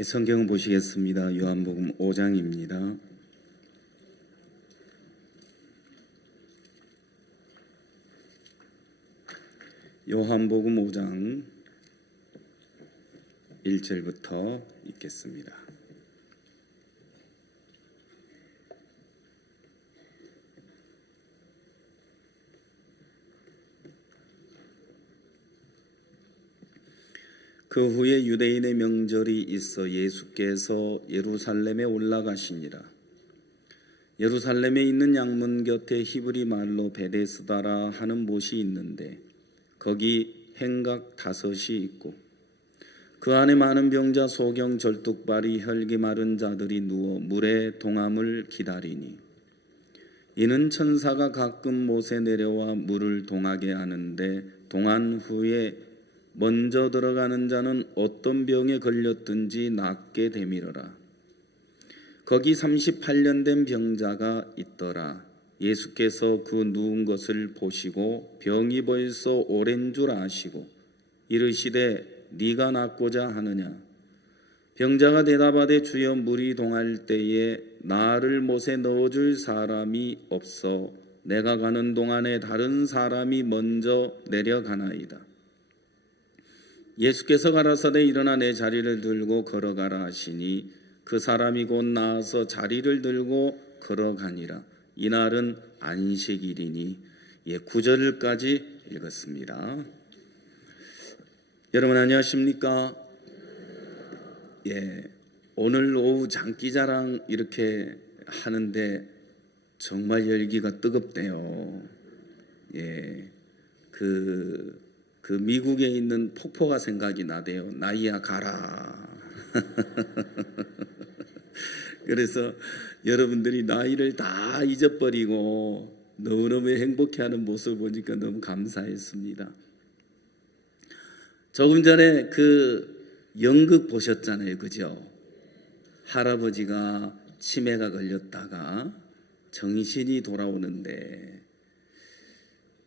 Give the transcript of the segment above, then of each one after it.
성경 보시겠습니다. 요한복음 5장입니다. 요한복음 5장 1절부터 읽겠습니다. 그 후에 유대인의 명절이 있어 예수께서 예루살렘에 올라가시니라. 예루살렘에 있는 양문 곁에 히브리 말로 베데스다라 하는 못이 있는데 거기 행각 5이 있고 그 안에 많은 병자, 소경, 절뚝발이, 혈기 마른 자들이 누워 물의 동함을 기다리니 이는 천사가 가끔 못에 내려와 물을 동하게 하는데 동한 후에 먼저 들어가는 자는 어떤 병에 걸렸든지 낫게 되밀어라. 거기 38년 된 병자가 있더라. 예수께서 그 누운 것을 보시고 병이 벌써 오랜 줄 아시고 이르시되 네가 낫고자 하느냐. 병자가 대답하되 주여 물이 동할 때에 나를 못에 넣어줄 사람이 없어 내가 가는 동안에 다른 사람이 먼저 내려가나이다. 예수께서 가라사대 일어나 내 자리를 들고 걸어가라 하시니 그 사람이 곧 나아서 자리를 들고 걸어가니라. 이날은 안식일이니 9절까지 읽었습니다. 여러분 안녕하십니까? 오늘 오후 장기자랑 이렇게 하는데 정말 열기가 뜨겁대요. 그 미국에 있는 폭포가 생각이 나대요. 나이야 가라. 그래서 여러분들이 나이를 다 잊어버리고 너무너무 행복해하는 모습을 보니까 너무 감사했습니다. 조금 전에 그 연극 보셨잖아요, 그죠? 할아버지가 치매가 걸렸다가 정신이 돌아오는데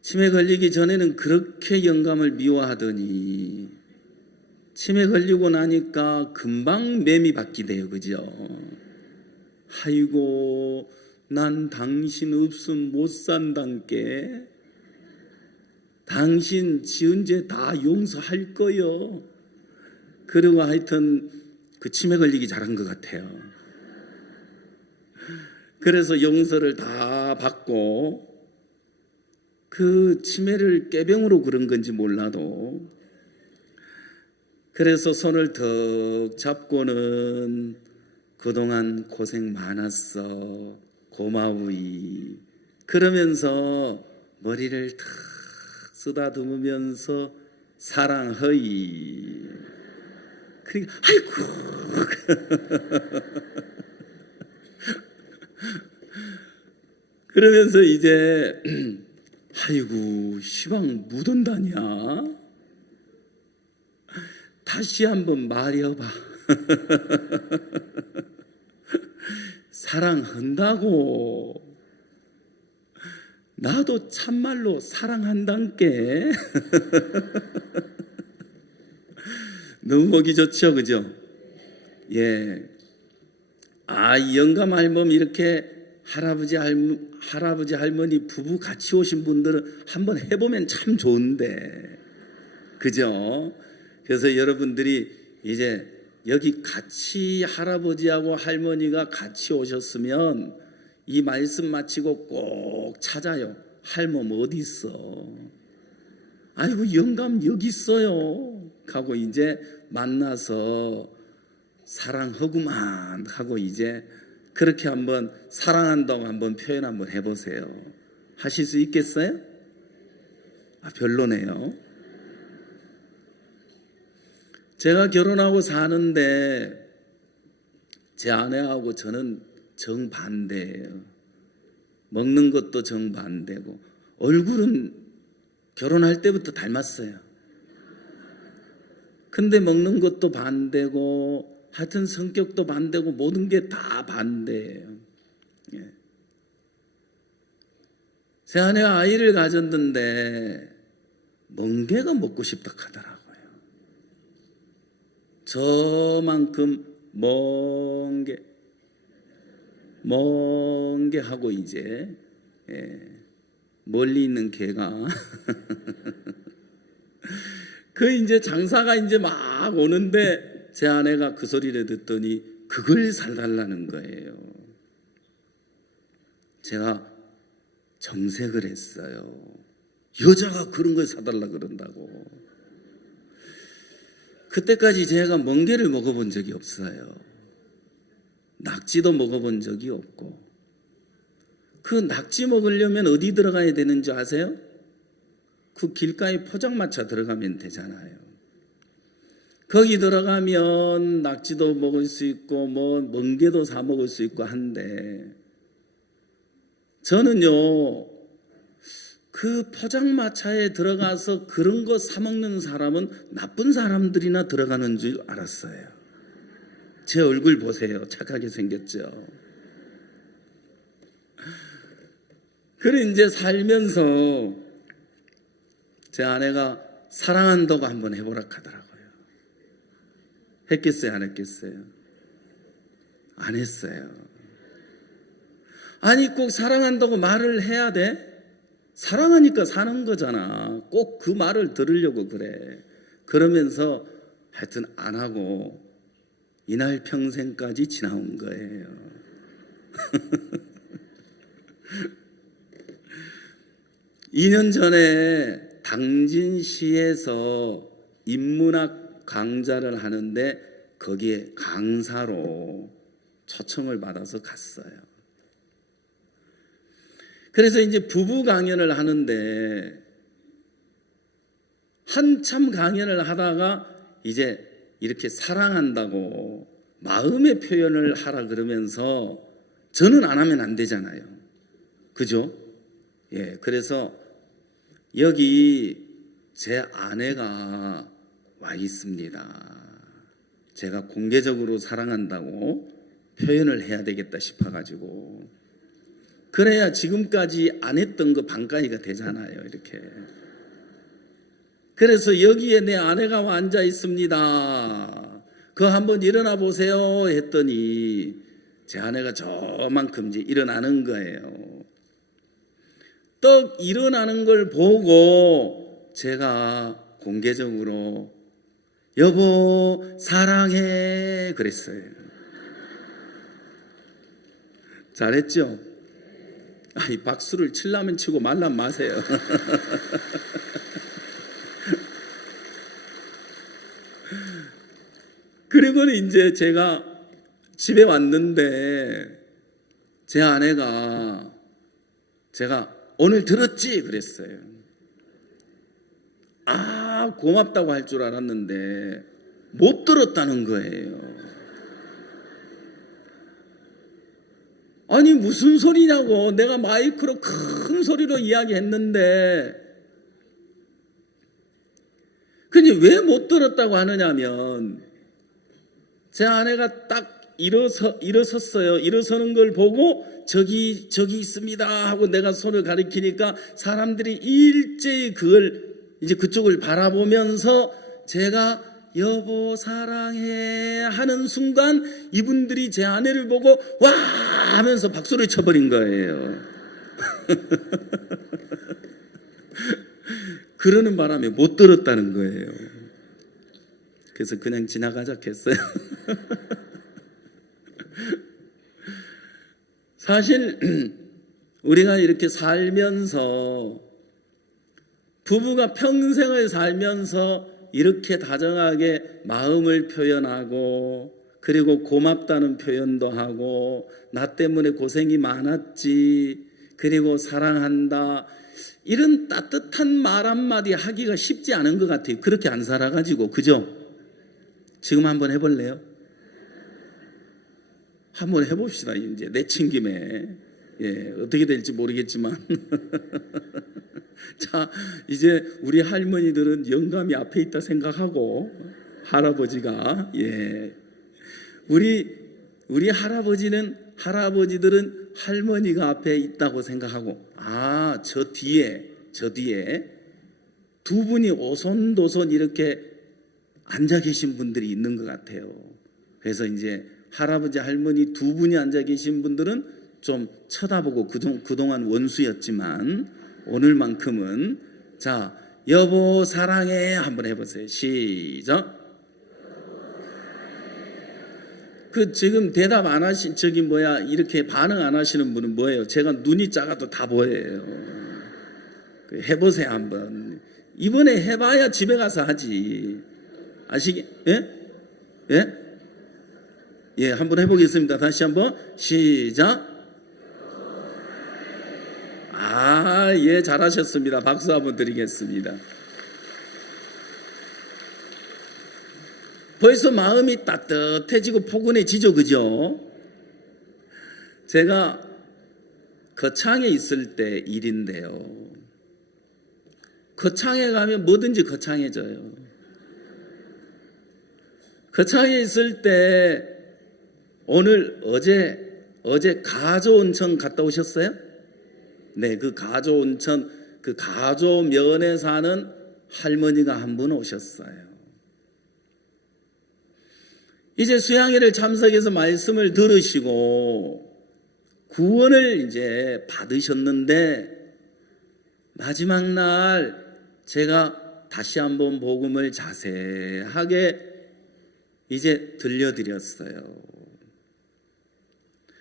치매 걸리기 전에는 그렇게 영감을 미워하더니 치매 걸리고 나니까 금방 매미 받기돼요, 그죠? 아이고 난 당신 없음 못 산단께 당신 지은 죄 다 용서할 거요. 그리고 하여튼 그 치매 걸리기 잘한 것 같아요. 그래서 용서를 다 받고 그 치매를 꾀병으로 그런 건지 몰라도 그래서 손을 턱 잡고는 그동안 고생 많았어 고마우이 그러면서 머리를 탁 쓰다듬으면서 사랑허이 그러니까 아이고 그러면서 이제 아이고 시방 묻은다냐 다시 한번 말해봐. 사랑한다고 나도 참말로 사랑한단께. 너무 보기 좋죠, 그죠? 이 영감 할머니 이렇게 할아버지 할머니 부부 같이 오신 분들은 한번 해보면 참 좋은데, 그죠? 그래서 여러분들이 이제 여기 같이 할아버지하고 할머니가 같이 오셨으면 이 말씀 마치고 꼭 찾아요. 할멈 어디 있어? 아이고 영감 여기 있어요. 하고 이제 만나서 사랑하구만 하고 이제 그렇게 한번 사랑한다고 한번 표현 한번 해보세요. 하실 수 있겠어요? 별로네요. 제가 결혼하고 사는데 제 아내하고 저는 정반대예요. 먹는 것도 정반대고 얼굴은 결혼할 때부터 닮았어요. 근데 먹는 것도 반대고 하여튼 성격도 반대고 모든 게 다 반대예요. 제 아내가 아이를 가졌는데 멍게가 먹고 싶다 하더라고요. 저만큼 먼 게 하고 이제 멀리 있는 개가 그 이제 장사가 이제 막 오는데 제 아내가 그 소리를 듣더니 그걸 사달라는 거예요. 제가 정색을 했어요. 여자가 그런 걸 사달라 그런다고. 그때까지 제가 멍게를 먹어본 적이 없어요. 낙지도 먹어본 적이 없고. 그 낙지 먹으려면 어디 들어가야 되는 줄 아세요? 그 길가에 포장마차 들어가면 되잖아요. 거기 들어가면 낙지도 먹을 수 있고 뭐 멍게도 사 먹을 수 있고 한데, 저는요 그 포장마차에 들어가서 그런 거 사 먹는 사람은 나쁜 사람들이나 들어가는 줄 알았어요. 제 얼굴 보세요. 착하게 생겼죠. 그래 이제 살면서 제 아내가 사랑한다고 한번 해보라 하더라고요. 했겠어요? 안 했겠어요? 안 했어요. 아니 꼭 사랑한다고 말을 해야 돼? 사랑하니까 사는 거잖아. 꼭 그 말을 들으려고 그래. 그러면서 하여튼 안 하고 이날 평생까지 지나온 거예요. 2년 전에 당진시에서 인문학 강좌를 하는데 거기에 강사로 초청을 받아서 갔어요. 그래서 이제 부부 강연을 하는데 한참 강연을 하다가 이제 이렇게 사랑한다고 마음의 표현을 하라 그러면서 저는 안 하면 안 되잖아요. 그죠? 예, 그래서 여기 제 아내가 와 있습니다. 제가 공개적으로 사랑한다고 표현을 해야 되겠다 싶어가지고, 그래야 지금까지 안 했던 거 반가이가 되잖아요. 이렇게. 그래서 여기에 내 아내가 와 앉아 있습니다. 그거 한번 일어나 보세요 했더니 제 아내가 저만큼 이제 일어나는 거예요. 떡 일어나는 걸 보고 제가 공개적으로 여보 사랑해 그랬어요. 잘했죠? 아이 박수를 치려면 치고 말란 마세요. 그리고는 이제 제가 집에 왔는데 제 아내가 제가 오늘 들었지? 그랬어요. 아 고맙다고 할 줄 알았는데 못 들었다는 거예요. 아니 무슨 소리냐고. 내가 마이크로 큰 소리로 이야기했는데, 근데 왜 못 들었다고 하느냐면 제 아내가 딱 일어섰어요. 일어서는 걸 보고 저기 있습니다 하고 내가 손을 가리키니까 사람들이 일제히 그걸 이제 그쪽을 바라보면서 제가 여보 사랑해 하는 순간 이분들이 제 아내를 보고 와 하면서 박수를 쳐버린 거예요. 그러는 바람에 못 들었다는 거예요. 그래서 그냥 지나가자 했어요. 사실 우리가 이렇게 살면서, 부부가 평생을 살면서 이렇게 다정하게 마음을 표현하고, 그리고 고맙다는 표현도 하고, 나 때문에 고생이 많았지, 그리고 사랑한다, 이런 따뜻한 말 한마디 하기가 쉽지 않은 것 같아요. 그렇게 안 살아가지고. 그죠? 지금 한번 해볼래요? 한번 해봅시다. 이제 내친 김에. 예, 어떻게 될지 모르겠지만. 자, 이제 우리 할머니들은 영감이 앞에 있다 생각하고, 할아버지가, 예. 우리 할아버지들은 할머니가 앞에 있다고 생각하고, 아, 저 뒤에 두 분이 오손도손 이렇게 앉아 계신 분들이 있는 것 같아요. 그래서 이제 할아버지 할머니 두 분이 앉아 계신 분들은 좀 쳐다보고 그동안 원수였지만 오늘만큼은 자, 여보 사랑해 한번 해보세요. 시작. 그 지금 대답 안 하신 이렇게 반응 안 하시는 분은 뭐예요? 제가 눈이 작아도 다 보여요. 해보세요 한번. 이번에 해봐야 집에 가서 하지. 아시겠? 예? 예? 예, 한번 해보겠습니다. 다시 한번 시작. 예, 잘하셨습니다. 박수 한번 드리겠습니다. 벌써 마음이 따뜻해지고 포근해지죠, 그죠? 제가 거창에 있을 때 일인데요. 거창에 가면 뭐든지 거창해져요. 거창에 있을 때 어제 가조 온천 갔다 오셨어요? 네, 그 가조 온천, 그 가조면에 사는 할머니가 한 분 오셨어요. 이제 수양회를 참석해서 말씀을 들으시고 구원을 이제 받으셨는데 마지막 날 제가 다시 한번 복음을 자세하게 이제 들려드렸어요.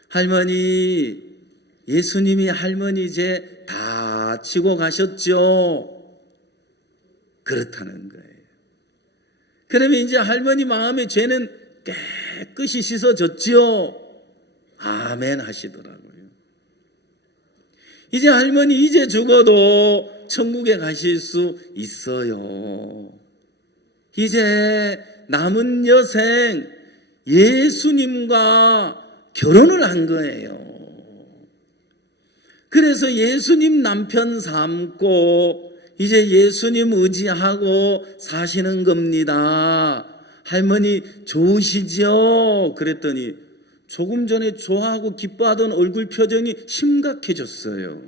할머니, 예수님이 할머니 죄 다 지고 가셨죠? 그렇다는 거예요. 그러면 이제 할머니 마음의 죄는 깨끗이 씻어졌죠? 아멘 하시더라고요. 이제 할머니 이제 죽어도 천국에 가실 수 있어요. 이제 남은 여생 예수님과 결혼을 한 거예요. 그래서 예수님 남편 삼고 이제 예수님 의지하고 사시는 겁니다. 할머니 좋으시죠? 그랬더니 조금 전에 좋아하고 기뻐하던 얼굴 표정이 심각해졌어요.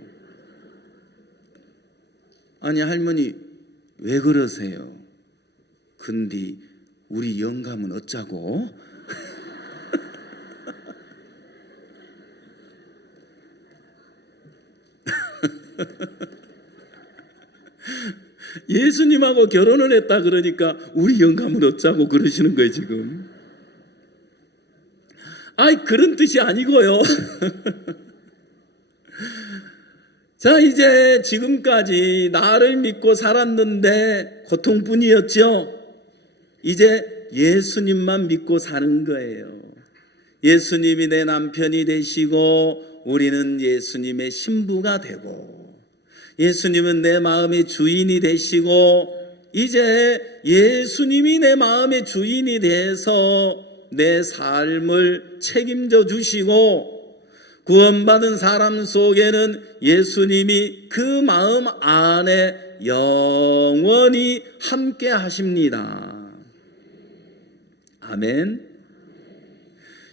아니 할머니 왜 그러세요? 근데 우리 영감은 어쩌고? 예수님하고 결혼을 했다 그러니까 우리 영감은 어쩌고 그러시는 거예요 지금. 그런 뜻이 아니고요. 자, 이제 지금까지 나를 믿고 살았는데 고통뿐이었죠. 이제 예수님만 믿고 사는 거예요. 예수님이 내 남편이 되시고 우리는 예수님의 신부가 되고 예수님은 내 마음의 주인이 되시고 이제 예수님이 내 마음의 주인이 돼서 내 삶을 책임져 주시고 구원받은 사람 속에는 예수님이 그 마음 안에 영원히 함께 하십니다. 아멘.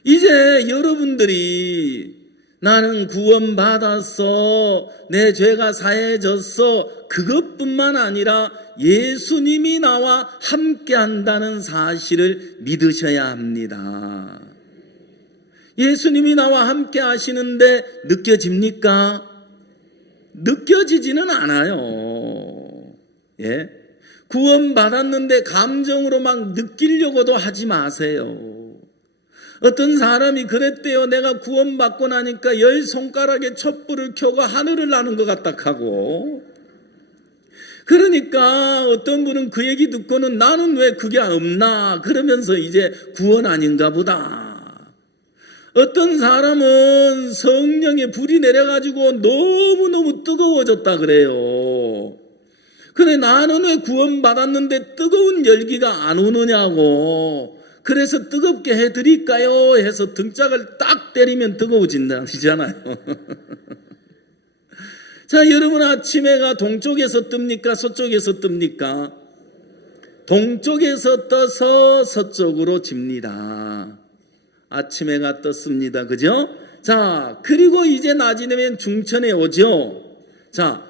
이제 여러분들이 나는 구원받았어, 내 죄가 사해졌어, 그것뿐만 아니라 예수님이 나와 함께 한다는 사실을 믿으셔야 합니다. 예수님이 나와 함께 하시는데 느껴집니까? 느껴지지는 않아요. 예? 구원받았는데 감정으로 막 느끼려고도 하지 마세요. 어떤 사람이 그랬대요. 내가 구원받고 나니까 10손가락에 촛불을 켜고 하늘을 나는 것 같다 하고. 그러니까 어떤 분은 그 얘기 듣고는 나는 왜 그게 없나 그러면서 이제 구원 아닌가 보다. 어떤 사람은 성령의 불이 내려가지고 너무너무 뜨거워졌다 그래요. 근데 나는 왜 구원받았는데 뜨거운 열기가 안 오느냐고. 그래서 뜨겁게 해드릴까요? 해서 등짝을 딱 때리면 뜨거워진다잖아요. 자, 여러분 아침 해가 동쪽에서 뜹니까? 서쪽에서 뜹니까? 동쪽에서 떠서 서쪽으로 집니다. 아침 해가 떴습니다. 그죠? 자, 그리고 이제 낮이 되면 중천에 오죠. 자,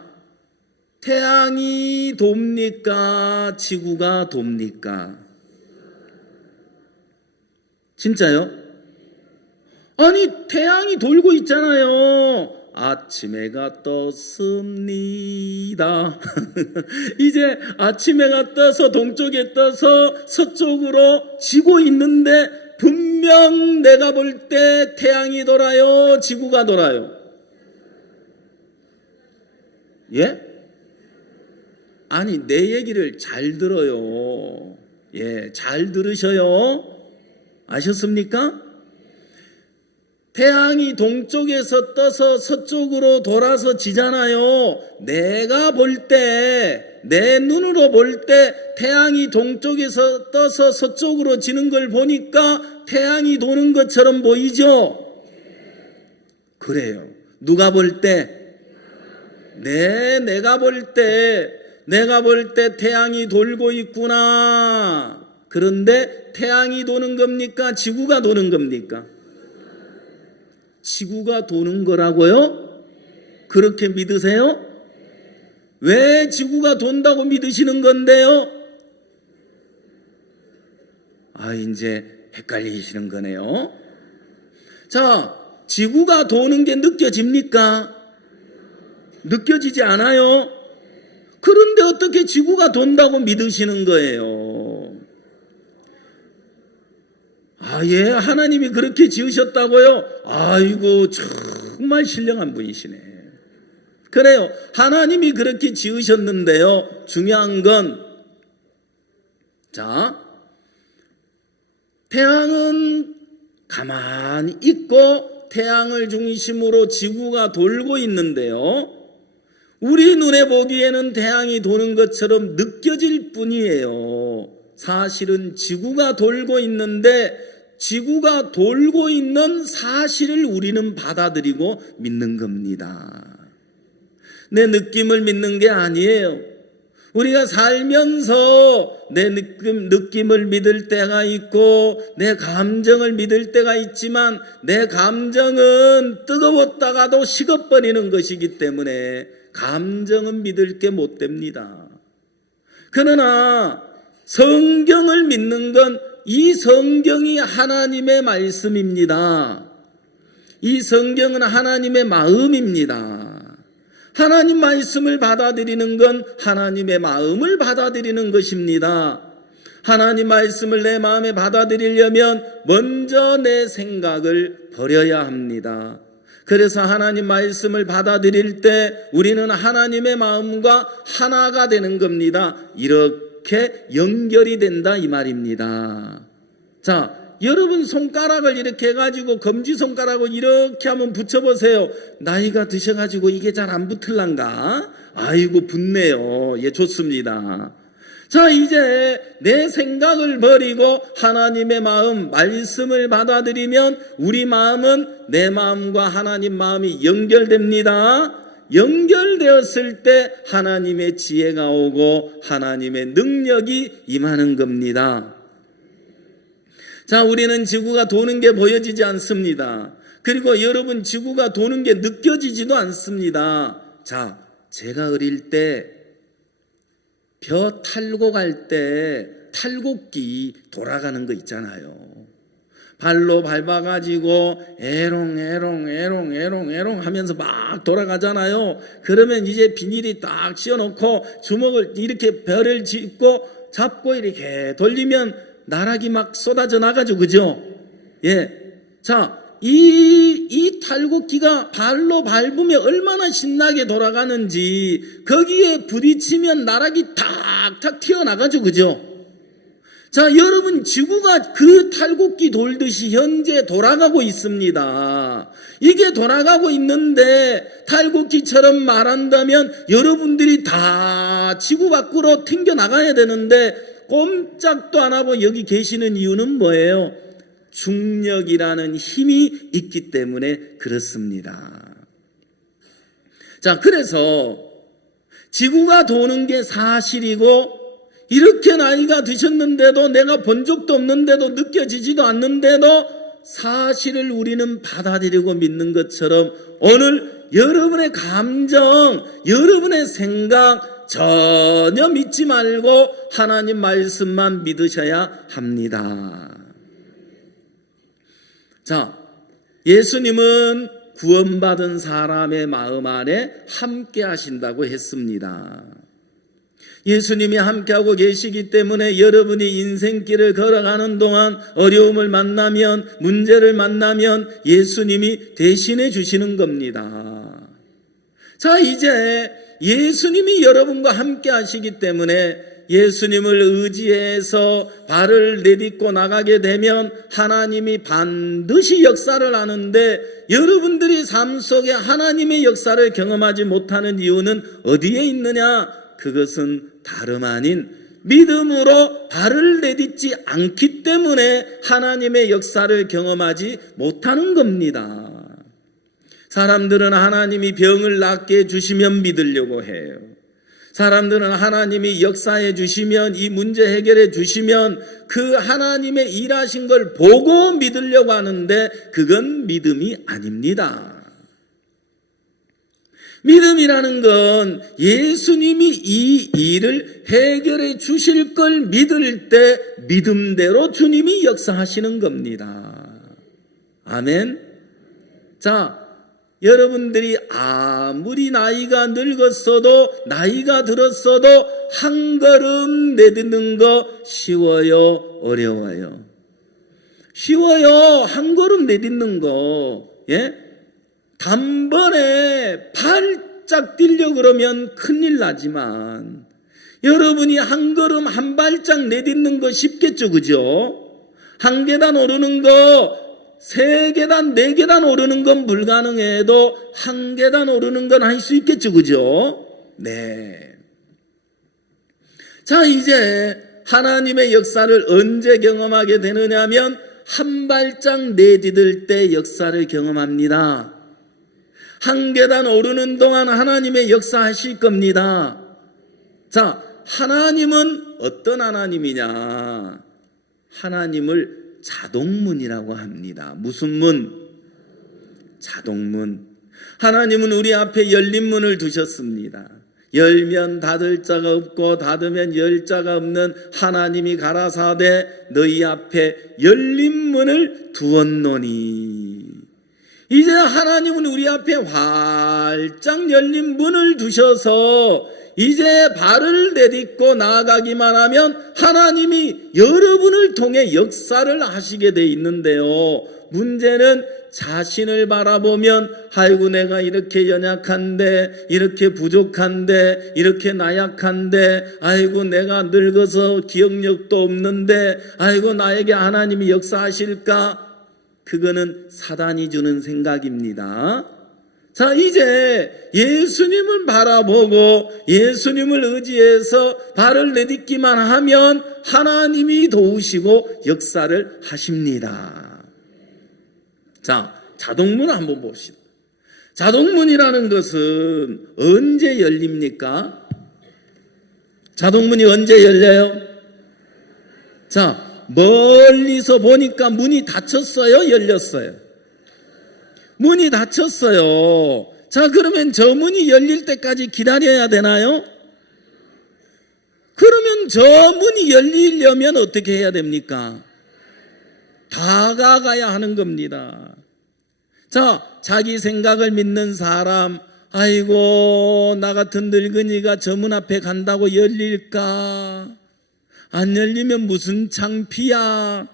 태양이 돕니까? 지구가 돕니까? 진짜요? 아니 태양이 돌고 있잖아요. 아침 해가 떴습니다. 이제 아침 해가 떠서 동쪽에 떠서 서쪽으로 지고 있는데 분명 내가 볼 때 태양이 돌아요, 지구가 돌아요? 예? 아니 내 얘기를 잘 들어요. 예, 잘 들으셔요. 아셨습니까? 태양이 동쪽에서 떠서 서쪽으로 돌아서 지잖아요. 내가 볼 때, 내 눈으로 볼 때 태양이 동쪽에서 떠서 서쪽으로 지는 걸 보니까 태양이 도는 것처럼 보이죠? 그래요. 누가 볼 때? 내가 볼 때 태양이 돌고 있구나. 그런데 태양이 도는 겁니까? 지구가 도는 겁니까? 지구가 도는 거라고요? 그렇게 믿으세요? 왜 지구가 돈다고 믿으시는 건데요? 이제 헷갈리시는 거네요. 자, 지구가 도는 게 느껴집니까? 느껴지지 않아요? 그런데 어떻게 지구가 돈다고 믿으시는 거예요? 예, 하나님이 그렇게 지으셨다고요? 아이고, 정말 신령한 분이시네. 그래요. 하나님이 그렇게 지으셨는데요. 중요한 건, 자, 태양은 가만히 있고 태양을 중심으로 지구가 돌고 있는데요. 우리 눈에 보기에는 태양이 도는 것처럼 느껴질 뿐이에요. 사실은 지구가 돌고 있는데 지구가 돌고 있는 사실을 우리는 받아들이고 믿는 겁니다. 내 느낌을 믿는 게 아니에요. 우리가 살면서 내 느낌을 믿을 때가 있고 내 감정을 믿을 때가 있지만 내 감정은 뜨거웠다가도 식어버리는 것이기 때문에 감정은 믿을 게 못 됩니다. 그러나 성경을 믿는 건 이 성경이 하나님의 말씀입니다. 이 성경은 하나님의 마음입니다. 하나님 말씀을 받아들이는 건 하나님의 마음을 받아들이는 것입니다. 하나님 말씀을 내 마음에 받아들이려면 먼저 내 생각을 버려야 합니다. 그래서 하나님 말씀을 받아들일 때 우리는 하나님의 마음과 하나가 되는 겁니다. 이렇게 연결이 된다 이 말입니다. 자, 여러분 손가락을 이렇게 해가지고 검지손가락을 이렇게 한번 붙여보세요. 나이가 드셔가지고 이게 잘 안 붙을란가? 아이고 붙네요. 예, 좋습니다. 자, 이제 내 생각을 버리고 하나님의 마음, 말씀을 받아들이면 우리 마음은 내 마음과 하나님 마음이 연결됩니다. 연결되었을 때 하나님의 지혜가 오고 하나님의 능력이 임하는 겁니다. 자, 우리는 지구가 도는 게 보여지지 않습니다. 그리고 여러분 지구가 도는 게 느껴지지도 않습니다. 자, 제가 어릴 때 벼 탈고 갈 때 탈곡기 돌아가는 거 있잖아요. 발로 밟아가지고 에롱 하면서 막 돌아가잖아요. 그러면 이제 비닐이 딱 씌워놓고 주먹을 이렇게 벼를 잡고 이렇게 돌리면 나락이 막 쏟아져 나가죠. 그죠? 예. 자, 이 탈곡기가 발로 밟으면 얼마나 신나게 돌아가는지 거기에 부딪히면 나락이 탁탁 튀어나가죠. 그죠? 자, 여러분 지구가 그 탈곡기 돌듯이 현재 돌아가고 있습니다. 이게 돌아가고 있는데 탈곡기처럼 말한다면 여러분들이 다 지구 밖으로 튕겨나가야 되는데 꼼짝도 안 하고 여기 계시는 이유는 뭐예요? 중력이라는 힘이 있기 때문에 그렇습니다. 자, 그래서 지구가 도는 게 사실이고 이렇게 나이가 드셨는데도 내가 본 적도 없는데도 느껴지지도 않는데도 사실을 우리는 받아들이고 믿는 것처럼 오늘 여러분의 감정, 여러분의 생각 전혀 믿지 말고 하나님 말씀만 믿으셔야 합니다. 자, 예수님은 구원받은 사람의 마음 안에 함께 하신다고 했습니다. 예수님이 함께하고 계시기 때문에 여러분이 인생길을 걸어가는 동안 어려움을 만나면, 문제를 만나면 예수님이 대신해 주시는 겁니다. 자, 이제 예수님이 여러분과 함께 하시기 때문에 예수님을 의지해서 발을 내딛고 나가게 되면 하나님이 반드시 역사를 하는데, 여러분들이 삶 속에 하나님의 역사를 경험하지 못하는 이유는 어디에 있느냐? 그것은 다름 아닌 믿음으로 발을 내딛지 않기 때문에 하나님의 역사를 경험하지 못하는 겁니다. 사람들은 하나님이 병을 낫게 해주시면 믿으려고 해요. 사람들은 하나님이 역사해 주시면, 이 문제 해결해 주시면 그 하나님의 일하신 걸 보고 믿으려고 하는데 그건 믿음이 아닙니다. 믿음이라는 건 예수님이 이 일을 해결해 주실 걸 믿을 때 믿음대로 주님이 역사하시는 겁니다. 아멘. 자, 여러분들이 아무리 나이가 늙었어도, 나이가 들었어도 한 걸음 내딛는 거 쉬워요, 어려워요? 쉬워요. 한 걸음 내딛는 거. 예? 단번에 발짝 뛰려고 그러면 큰일 나지만, 여러분이 한 걸음 한 발짝 내딛는 거 쉽겠죠, 그죠? 한 계단 오르는 거, 세 계단, 네 계단 오르는 건 불가능해도 한 계단 오르는 건 할 수 있겠죠, 그죠? 네. 자, 이제 하나님의 역사를 언제 경험하게 되느냐면 한 발짝 내디딜 때 역사를 경험합니다. 한 계단 오르는 동안 하나님의 역사하실 겁니다. 자, 하나님은 어떤 하나님이냐? 하나님을 자동문이라고 합니다. 무슨 문? 자동문. 하나님은 우리 앞에 열린 문을 두셨습니다. 열면 닫을 자가 없고 닫으면 열 자가 없는 하나님이 가라사대 너희 앞에 열린 문을 두었노니. 이제 하나님은 우리 앞에 활짝 열린 문을 두셔서 이제 발을 내딛고 나아가기만 하면 하나님이 여러분을 통해 역사를 하시게 돼 있는데요. 문제는 자신을 바라보면 아이고 내가 이렇게 연약한데, 이렇게 부족한데, 이렇게 나약한데, 아이고 내가 늙어서 기억력도 없는데, 아이고 나에게 하나님이 역사하실까? 그거는 사단이 주는 생각입니다. 자, 이제 예수님을 바라보고 예수님을 의지해서 발을 내딛기만 하면 하나님이 도우시고 역사를 하십니다. 자, 자동문을 한번 봅시다. 자동문이라는 것은 언제 열립니까? 자동문이 언제 열려요? 자, 멀리서 보니까 문이 닫혔어요? 열렸어요? 문이 닫혔어요. 자, 그러면 저 문이 열릴 때까지 기다려야 되나요? 그러면 저 문이 열리려면 어떻게 해야 됩니까? 다가가야 하는 겁니다. 자, 자기 생각을 믿는 사람, 아이고 나 같은 늙은이가 저 문 앞에 간다고 열릴까? 안 열리면 무슨 창피야.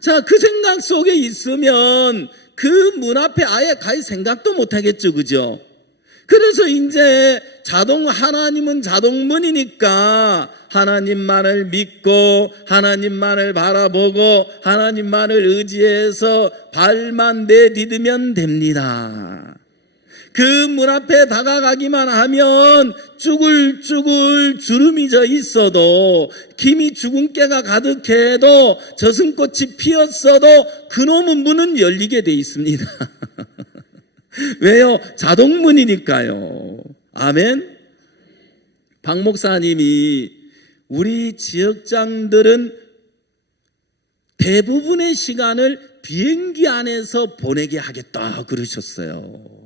자, 그 생각 속에 있으면 그 문 앞에 아예 갈 생각도 못 하겠죠, 그죠? 그래서 이제 하나님은 자동문이니까 하나님만을 믿고 하나님만을 바라보고 하나님만을 의지해서 발만 내디디면 됩니다. 그 문 앞에 다가가기만 하면 쭈글쭈글 주름이 져 있어도, 김이 죽은 깨가 가득해도, 저승꽃이 피었어도 그놈의 문은 열리게 돼 있습니다. 왜요? 자동문이니까요. 아멘. 박 목사님이 우리 지역장들은 대부분의 시간을 비행기 안에서 보내게 하겠다 그러셨어요.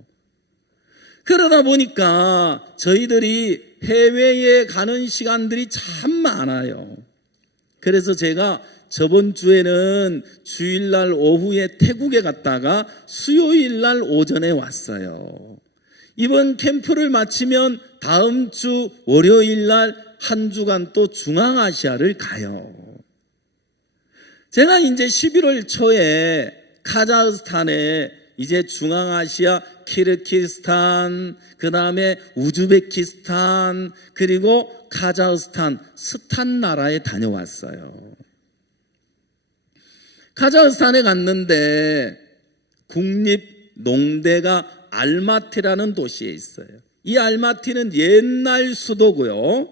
그러다 보니까 저희들이 해외에 가는 시간들이 참 많아요. 그래서 제가 저번 주에는 주일날 오후에 태국에 갔다가 수요일날 오전에 왔어요. 이번 캠프를 마치면 다음 주 월요일날 한 주간 또 중앙아시아를 가요. 제가 이제 11월 초에 카자흐스탄에 이제 중앙아시아 키르기스탄, 그 다음에 우즈베키스탄, 그리고 카자흐스탄, 스탄 나라에 다녀왔어요. 카자흐스탄에 갔는데 국립농대가 알마티라는 도시에 있어요. 이 알마티는 옛날 수도고요.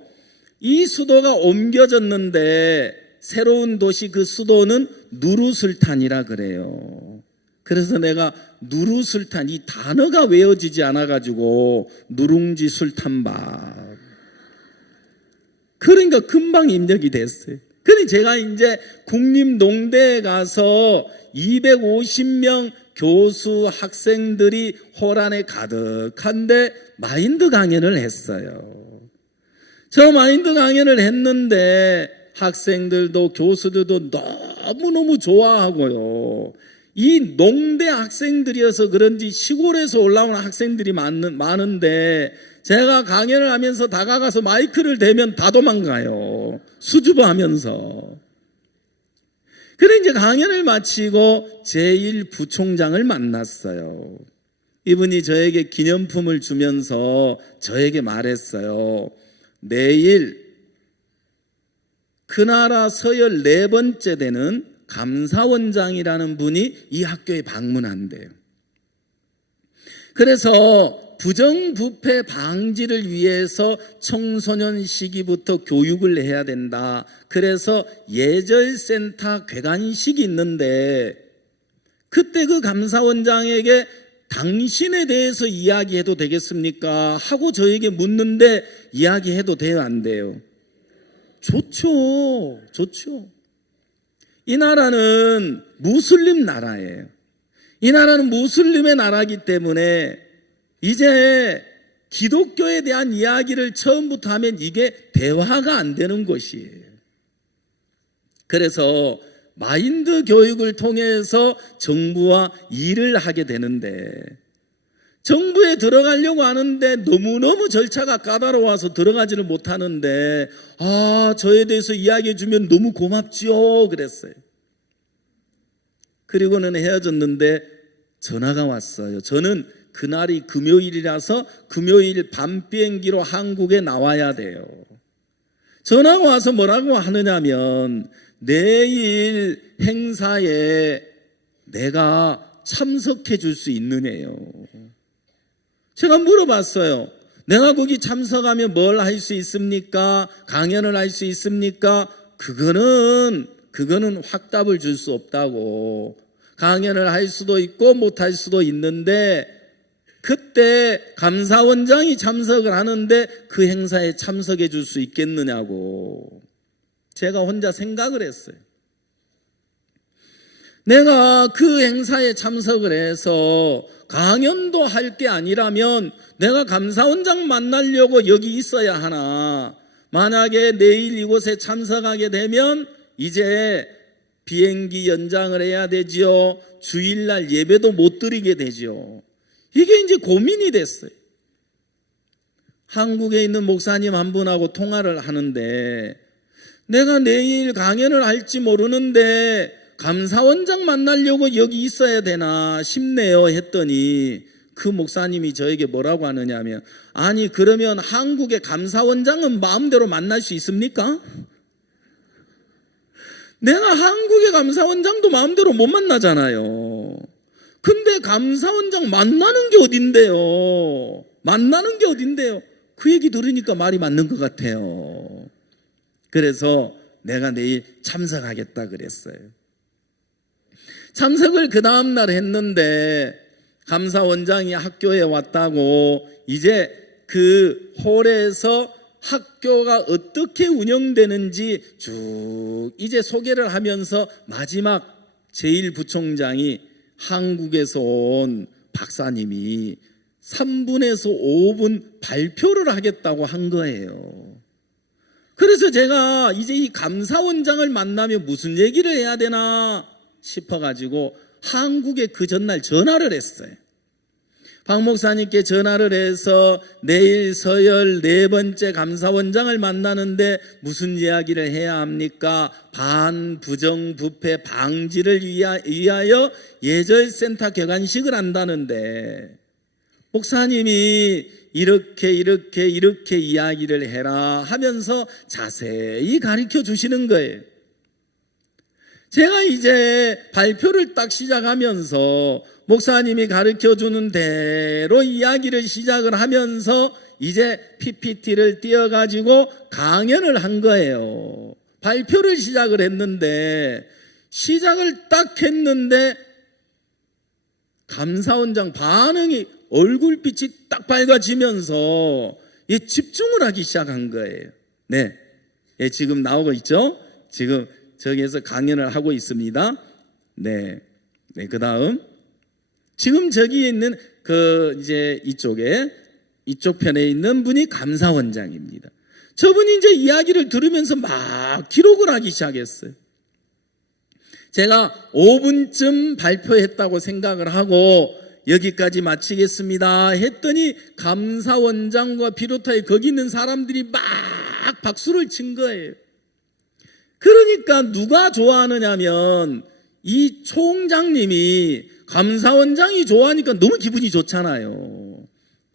이 수도가 옮겨졌는데 새로운 도시, 그 수도는 누르술탄이라 그래요. 그래서 내가 누르술탄, 이 단어가 외워지지 않아가지고 누룽지 술탄밥, 그러니까 금방 입력이 됐어요. 그러니 제가 이제 국립농대에 가서 250명 교수 학생들이 홀 안에 가득한데 마인드 강연을 했어요. 저 마인드 강연을 했는데 학생들도 교수들도 너무너무 좋아하고요. 이 농대 학생들이어서 그런지 시골에서 올라오는 학생들이 많은데 제가 강연을 하면서 다가가서 마이크를 대면 다 도망가요. 수줍어하면서. 그래 이제 강연을 마치고 제1부총장을 만났어요. 이분이 저에게 기념품을 주면서 저에게 말했어요. 내일 그 나라 서열 4번째 되는 감사원장이라는 분이 이 학교에 방문한대요. 그래서 부정부패 방지를 위해서 청소년 시기부터 교육을 해야 된다. 그래서 예절센터 개관식이 있는데 그때 그 감사원장에게 당신에 대해서 이야기해도 되겠습니까? 하고 저에게 묻는데 이야기해도 돼요, 안 돼요? 좋죠. 좋죠. 이 나라는 무슬림 나라예요. 이 나라는 무슬림의 나라이기 때문에 이제 기독교에 대한 이야기를 처음부터 하면 이게 대화가 안 되는 것이에요. 그래서 마인드 교육을 통해서 정부와 일을 하게 되는데 정부에 들어가려고 하는데 너무너무 절차가 까다로워서 들어가지를 못하는데 저에 대해서 이야기해 주면 너무 고맙지요 그랬어요. 그리고는 헤어졌는데 전화가 왔어요. 저는 그날이 금요일이라서 금요일 밤 비행기로 한국에 나와야 돼요. 전화가 와서 뭐라고 하느냐면 내일 행사에 내가 참석해 줄 수 있느냐요. 제가 물어봤어요. 내가 거기 참석하면 뭘 할 수 있습니까? 강연을 할 수 있습니까? 그거는 확답을 줄 수 없다고. 강연을 할 수도 있고 못 할 수도 있는데 그때 감사원장이 참석을 하는데 그 행사에 참석해 줄 수 있겠느냐고. 제가 혼자 생각을 했어요. 내가 그 행사에 참석을 해서 강연도 할 게 아니라면 내가 감사원장 만나려고 여기 있어야 하나. 만약에 내일 이곳에 참석하게 되면 이제 비행기 연장을 해야 되지요. 주일날 예배도 못 드리게 되지요. 이게 이제 고민이 됐어요. 한국에 있는 목사님 한 분하고 통화를 하는데 내가 내일 강연을 할지 모르는데 감사원장 만나려고 여기 있어야 되나 싶네요 했더니 그 목사님이 저에게 뭐라고 하느냐면 아니 그러면 한국의 감사원장은 마음대로 만날 수 있습니까? 내가 한국의 감사원장도 마음대로 못 만나잖아요. 근데 감사원장 만나는 게 어딘데요? 만나는 게 어딘데요? 그 얘기 들으니까 말이 맞는 것 같아요. 그래서 내가 내일 참석하겠다 그랬어요. 참석을 그 다음날 했는데 감사원장이 학교에 왔다고 이제 그 홀에서 학교가 어떻게 운영되는지 쭉 이제 소개를 하면서 마지막 제1부총장이 한국에서 온 박사님이 3분에서 5분 발표를 하겠다고 한 거예요. 그래서 제가 이제 이 감사원장을 만나면 무슨 얘기를 해야 되나 싶어가지고 한국에 그 전날 전화를 했어요. 박 목사님께 전화를 해서 내일 서열 4번째 감사원장을 만나는데 무슨 이야기를 해야 합니까? 반부정부패 방지를 위하여 예절센터 개관식을 한다는데 목사님이 이렇게 이야기를 해라 하면서 자세히 가르쳐 주시는 거예요. 제가 이제 발표를 딱 시작하면서 목사님이 가르쳐 주는 대로 이야기를 시작을 하면서 이제 PPT를 띄워가지고 강연을 한 거예요. 발표를 시작을 했는데 시작을 딱 했는데 감사원장 반응이 얼굴빛이 딱 밝아지면서 집중을 하기 시작한 거예요. 네, 지금 나오고 있죠? 지금 저기에서 강연을 하고 있습니다. 네, 그 다음 지금 저기에 있는 이제 이쪽 편에 있는 분이 감사원장입니다. 저분이 이제 이야기를 들으면서 막 기록을 하기 시작했어요. 제가 5분쯤 발표했다고 생각을 하고 여기까지 마치겠습니다 했더니 감사원장과 비롯하여 거기 있는 사람들이 막 박수를 친 거예요. 그러니까 누가 좋아하느냐면 이 총장님이 감사원장이 좋아하니까 너무 기분이 좋잖아요.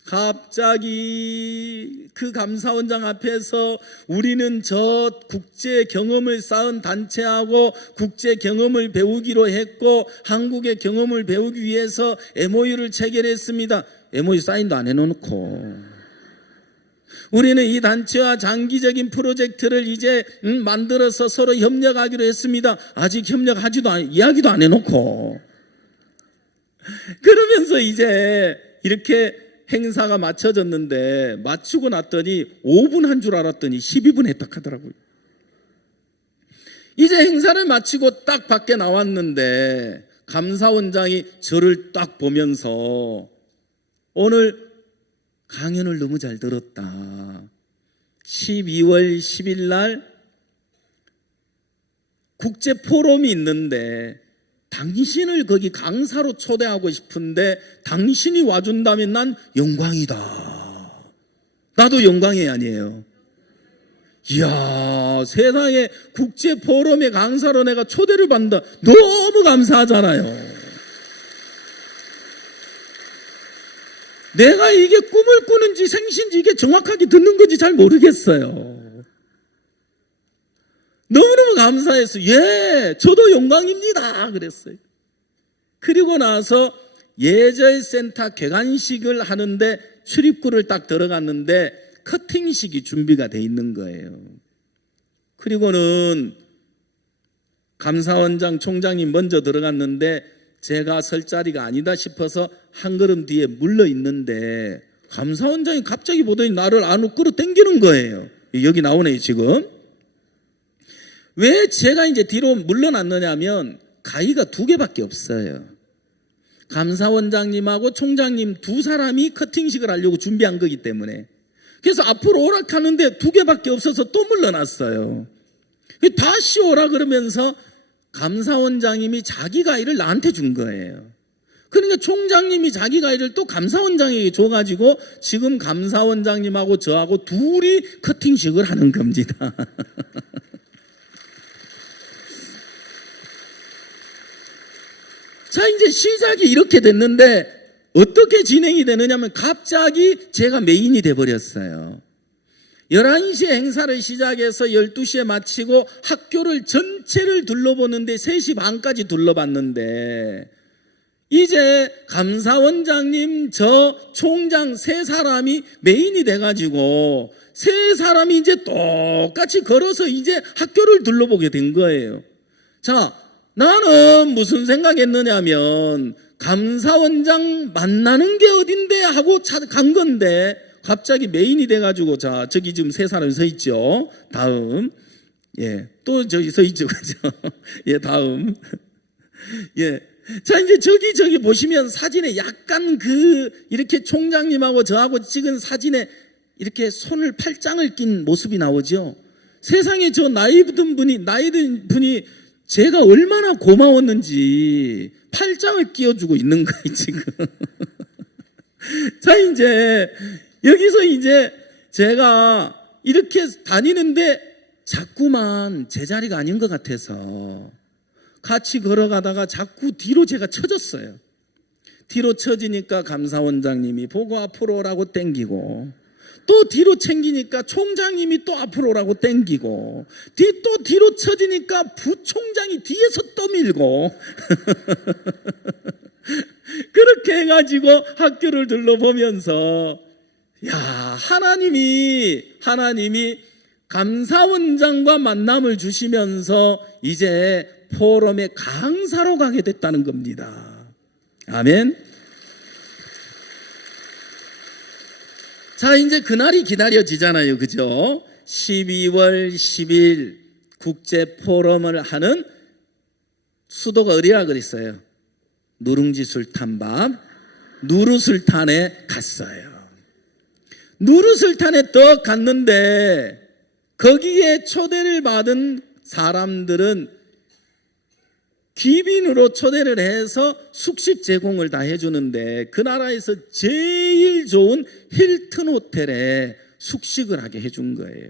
갑자기 그 감사원장 앞에서 우리는 저 국제 경험을 쌓은 단체하고 국제 경험을 배우기로 했고 한국의 경험을 배우기 위해서 MOU를 체결했습니다. MOU 사인도 안 해놓고 우리는 이 단체와 장기적인 프로젝트를 이제 만들어서 서로 협력하기로 했습니다. 아직 이야기도 안 해놓고 그러면서 이제 이렇게 행사가 마쳐졌는데 마치고 났더니 5분 한 줄 알았더니 12분 했다 하더라고요. 이제 행사를 마치고 딱 밖에 나왔는데 감사원장이 저를 딱 보면서 오늘 강연을 너무 잘 들었다. 12월 10일 날 국제 포럼이 있는데 당신을 거기 강사로 초대하고 싶은데 당신이 와준다면 난 영광이다. 나도 영광이 아니에요. 이야, 세상에 국제 포럼의 강사로 내가 초대를 받는다. 너무 감사하잖아요. 내가 이게 꿈을 꾸는지 생신지 이게 정확하게 듣는 건지 잘 모르겠어요. 너무너무 감사해서 예, 저도 영광입니다 그랬어요. 그리고 나서 예절센터 개관식을 하는데 출입구를 딱 들어갔는데 커팅식이 준비가 돼 있는 거예요. 그리고는 감사원장 총장님 먼저 들어갔는데 제가 설 자리가 아니다 싶어서 한 걸음 뒤에 물러 있는데 감사원장이 갑자기 보더니 나를 안으로 끌어당기는 거예요. 여기 나오네요 지금. 왜 제가 이제 뒤로 물러났느냐면 가위가 2개밖에 없어요. 감사원장님하고 총장님 2사람이 커팅식을 하려고 준비한 거기 때문에. 그래서 앞으로 오락하는데 2개밖에 없어서 또 물러났어요. 다시 오라 그러면서 감사원장님이 자기 가위를 나한테 준 거예요. 그러니까 총장님이 자기 가위를 또 감사원장에게 줘가지고 지금 감사원장님하고 저하고 둘이 커팅식을 하는 겁니다. 자, 이제 시작이 이렇게 됐는데 어떻게 진행이 되느냐면 갑자기 제가 메인이 돼버렸어요. 11시에 행사를 시작해서 12시에 마치고 학교를 전체를 둘러보는데 3시 반까지 둘러봤는데 이제 감사원장님, 저 총장 3사람이 메인이 돼가지고 3사람이 이제 똑같이 걸어서 이제 학교를 둘러보게 된 거예요. 자, 나는 무슨 생각했느냐면 감사원장 만나는 게 어딘데 하고 간 건데 갑자기 메인이 돼가지고 자 저기 지금 3사람이 서 있죠. 다음 예 또 저기 서 있죠, 그죠? 예 다음 예 자 이제 저기 보시면 사진에 약간 이렇게 총장님하고 저하고 찍은 사진에 이렇게 손을 팔짱을 낀 모습이 나오죠. 세상에 저 나이 든 분이 제가 얼마나 고마웠는지 팔짱을 끼워주고 있는 거예요, 지금. 자, 이제, 여기서 이제 제가 이렇게 다니는데 자꾸만 제자리가 아닌 것 같아서 같이 걸어가다가 자꾸 뒤로 제가 쳐졌어요. 뒤로 쳐지니까 감사원장님이 보고 앞으로 오라고 땡기고, 또 뒤로 챙기니까 총장님이 또 앞으로 오라고 땡기고, 또 뒤로 쳐지니까 부총장이 뒤에서 또 밀고 그렇게 해가지고 학교를 둘러보면서, 야, 하나님이 감사원장과 만남을 주시면서 이제 포럼의 강사로 가게 됐다는 겁니다. 아멘. 자, 이제 그날이 기다려지잖아요, 그죠? 12월 10일 국제 포럼을 하는 수도가 어디라 그랬어요? 누룽지 술탄밥 누르술탄에 갔어요. 누르술탄에 떡 갔는데 거기에 초대를 받은 사람들은 귀빈으로 초대를 해서 숙식 제공을 다 해주는데 그 나라에서 제일 좋은 힐튼 호텔에 숙식을 하게 해준 거예요.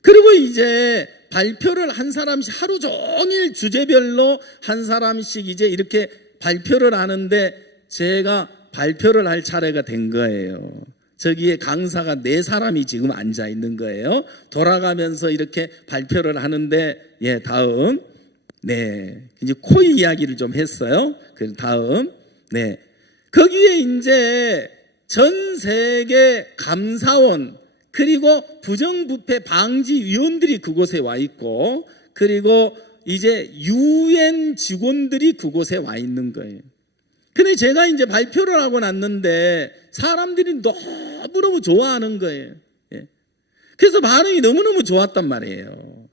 그리고 이제 발표를 한 사람씩 하루 종일 주제별로 한 사람씩 이제 이렇게 발표를 하는데 제가 발표를 할 차례가 된 거예요. 저기에 강사가 4사람이 지금 앉아 있는 거예요. 돌아가면서 이렇게 발표를 하는데, 예, 다음. 네. 이제 코이 이야기를 좀 했어요. 그 다음. 네. 거기에 이제 전 세계 감사원, 그리고 부정부패 방지 위원들이 그곳에 와 있고, 그리고 이제 유엔 직원들이 그곳에 와 있는 거예요. 근데 제가 이제 발표를 하고 났는데 사람들이 너무너무 좋아하는 거예요. 예. 그래서 반응이 너무너무 좋았단 말이에요.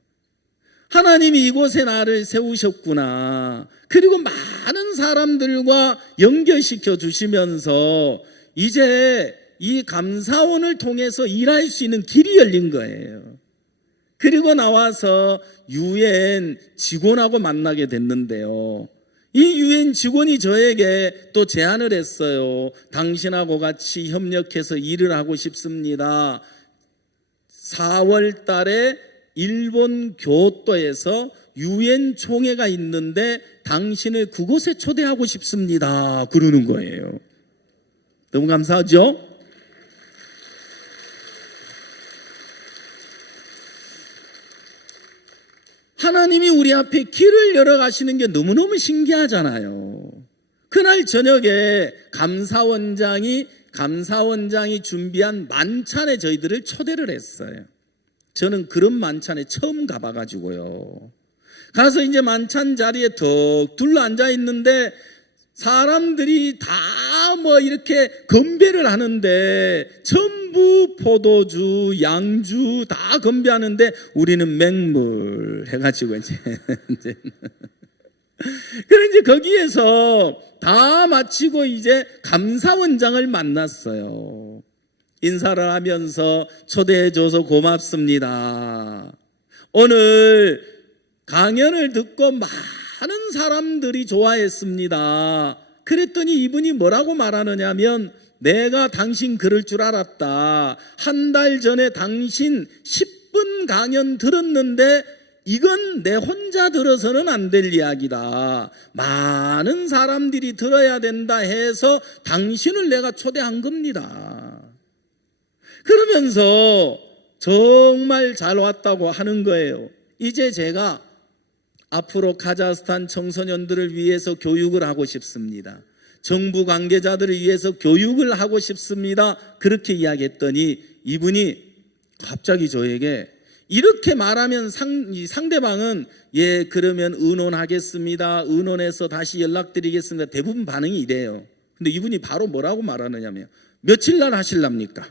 하나님이 이곳에 나를 세우셨구나. 그리고 많은 사람들과 연결시켜 주시면서 이제 이 감사원을 통해서 일할 수 있는 길이 열린 거예요. 그리고 나와서 유엔 직원하고 만나게 됐는데요. 이 유엔 직원이 저에게 또 제안을 했어요. 당신하고 같이 협력해서 일을 하고 싶습니다. 4월 달에 일본 교토에서 유엔 총회가 있는데 당신을 그곳에 초대하고 싶습니다. 그러는 거예요. 너무 감사하죠? 하나님이 우리 앞에 길을 열어가시는 게 너무너무 신기하잖아요. 그날 저녁에 감사원장이 준비한 만찬에 저희들을 초대를 했어요. 저는 그런 만찬에 처음 가봐가지고요. 가서 이제 만찬 자리에 턱 둘러 앉아 있는데 사람들이 다 뭐 이렇게 건배를 하는데 전부 포도주, 양주 다 건배하는데 우리는 맹물 해가지고 이제 그래 이제 거기에서 다 마치고 이제 감사원장을 만났어요. 인사를 하면서 초대해줘서 고맙습니다. 오늘 강연을 듣고 많은 사람들이 좋아했습니다. 그랬더니 이분이 뭐라고 말하느냐면 내가 당신 그럴 줄 알았다. 한 달 전에 당신 10분 강연 들었는데 이건 내 혼자 들어서는 안 될 이야기다. 많은 사람들이 들어야 된다 해서 당신을 내가 초대한 겁니다. 그러면서 정말 잘 왔다고 하는 거예요. 이제 제가 앞으로 카자흐스탄 청소년들을 위해서 교육을 하고 싶습니다. 정부 관계자들을 위해서 교육을 하고 싶습니다. 그렇게 이야기했더니 이분이 갑자기 저에게 이렇게 말하면 상대방은 예 그러면 의논하겠습니다. 의논해서 다시 연락드리겠습니다. 대부분 반응이 이래요. 근데 이분이 바로 뭐라고 말하느냐면 며칠 날 하실랍니까?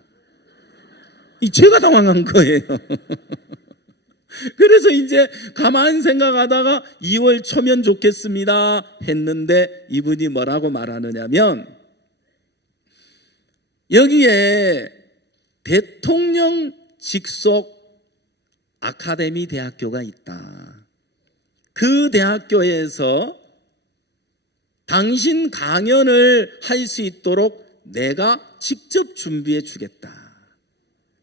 제가 당황한 거예요. 그래서 이제 가만히 생각하다가 2월 초면 좋겠습니다 했는데 이분이 뭐라고 말하느냐면 여기에 대통령 직속 아카데미 대학교가 있다. 그 대학교에서 당신 강연을 할 수 있도록 내가 직접 준비해 주겠다.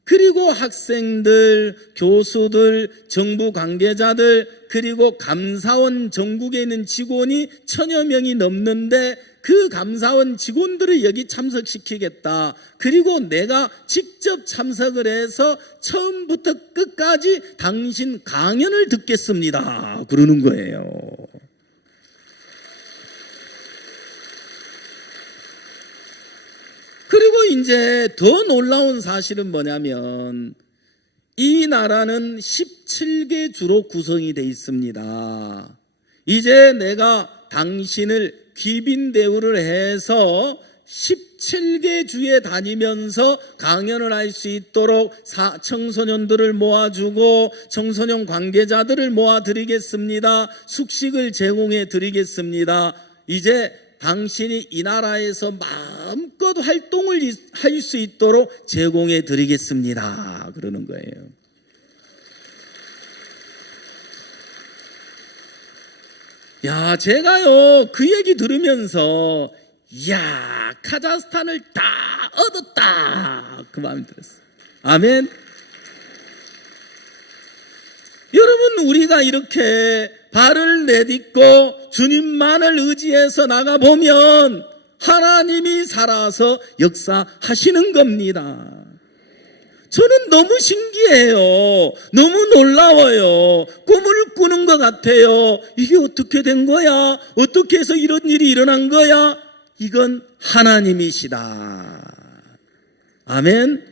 그리고 학생들, 교수들, 정부 관계자들, 그리고 감사원 전국에 있는 직원이 1000여 명이 넘는데 그 감사원 직원들을 여기 참석시키겠다. 그리고 내가 직접 참석을 해서 처음부터 끝까지 당신 강연을 듣겠습니다. 그러는 거예요. 그리고 이제 더 놀라운 사실은 뭐냐면 이 나라는 17개 주로 구성이 되어 있습니다. 이제 내가 당신을 귀빈 대우를 해서 17개 주에 다니면서 강연을 할 수 있도록 청소년들을 모아주고 청소년 관계자들을 모아드리겠습니다. 숙식을 제공해 드리겠습니다. 이제 당신이 이 나라에서 마음껏 활동을 할 수 있도록 제공해 드리겠습니다. 그러는 거예요. 야, 제가요 그 얘기 들으면서 이야, 카자흐스탄을 다 얻었다 그 마음이 들었어요. 아멘. 여러분, 우리가 이렇게 발을 내딛고 주님만을 의지해서 나가보면 하나님이 살아서 역사하시는 겁니다. 저는 너무 신기해요. 너무 놀라워요. 꿈을 꾸는 것 같아요. 이게 어떻게 된 거야? 어떻게 해서 이런 일이 일어난 거야? 이건 하나님이시다. 아멘.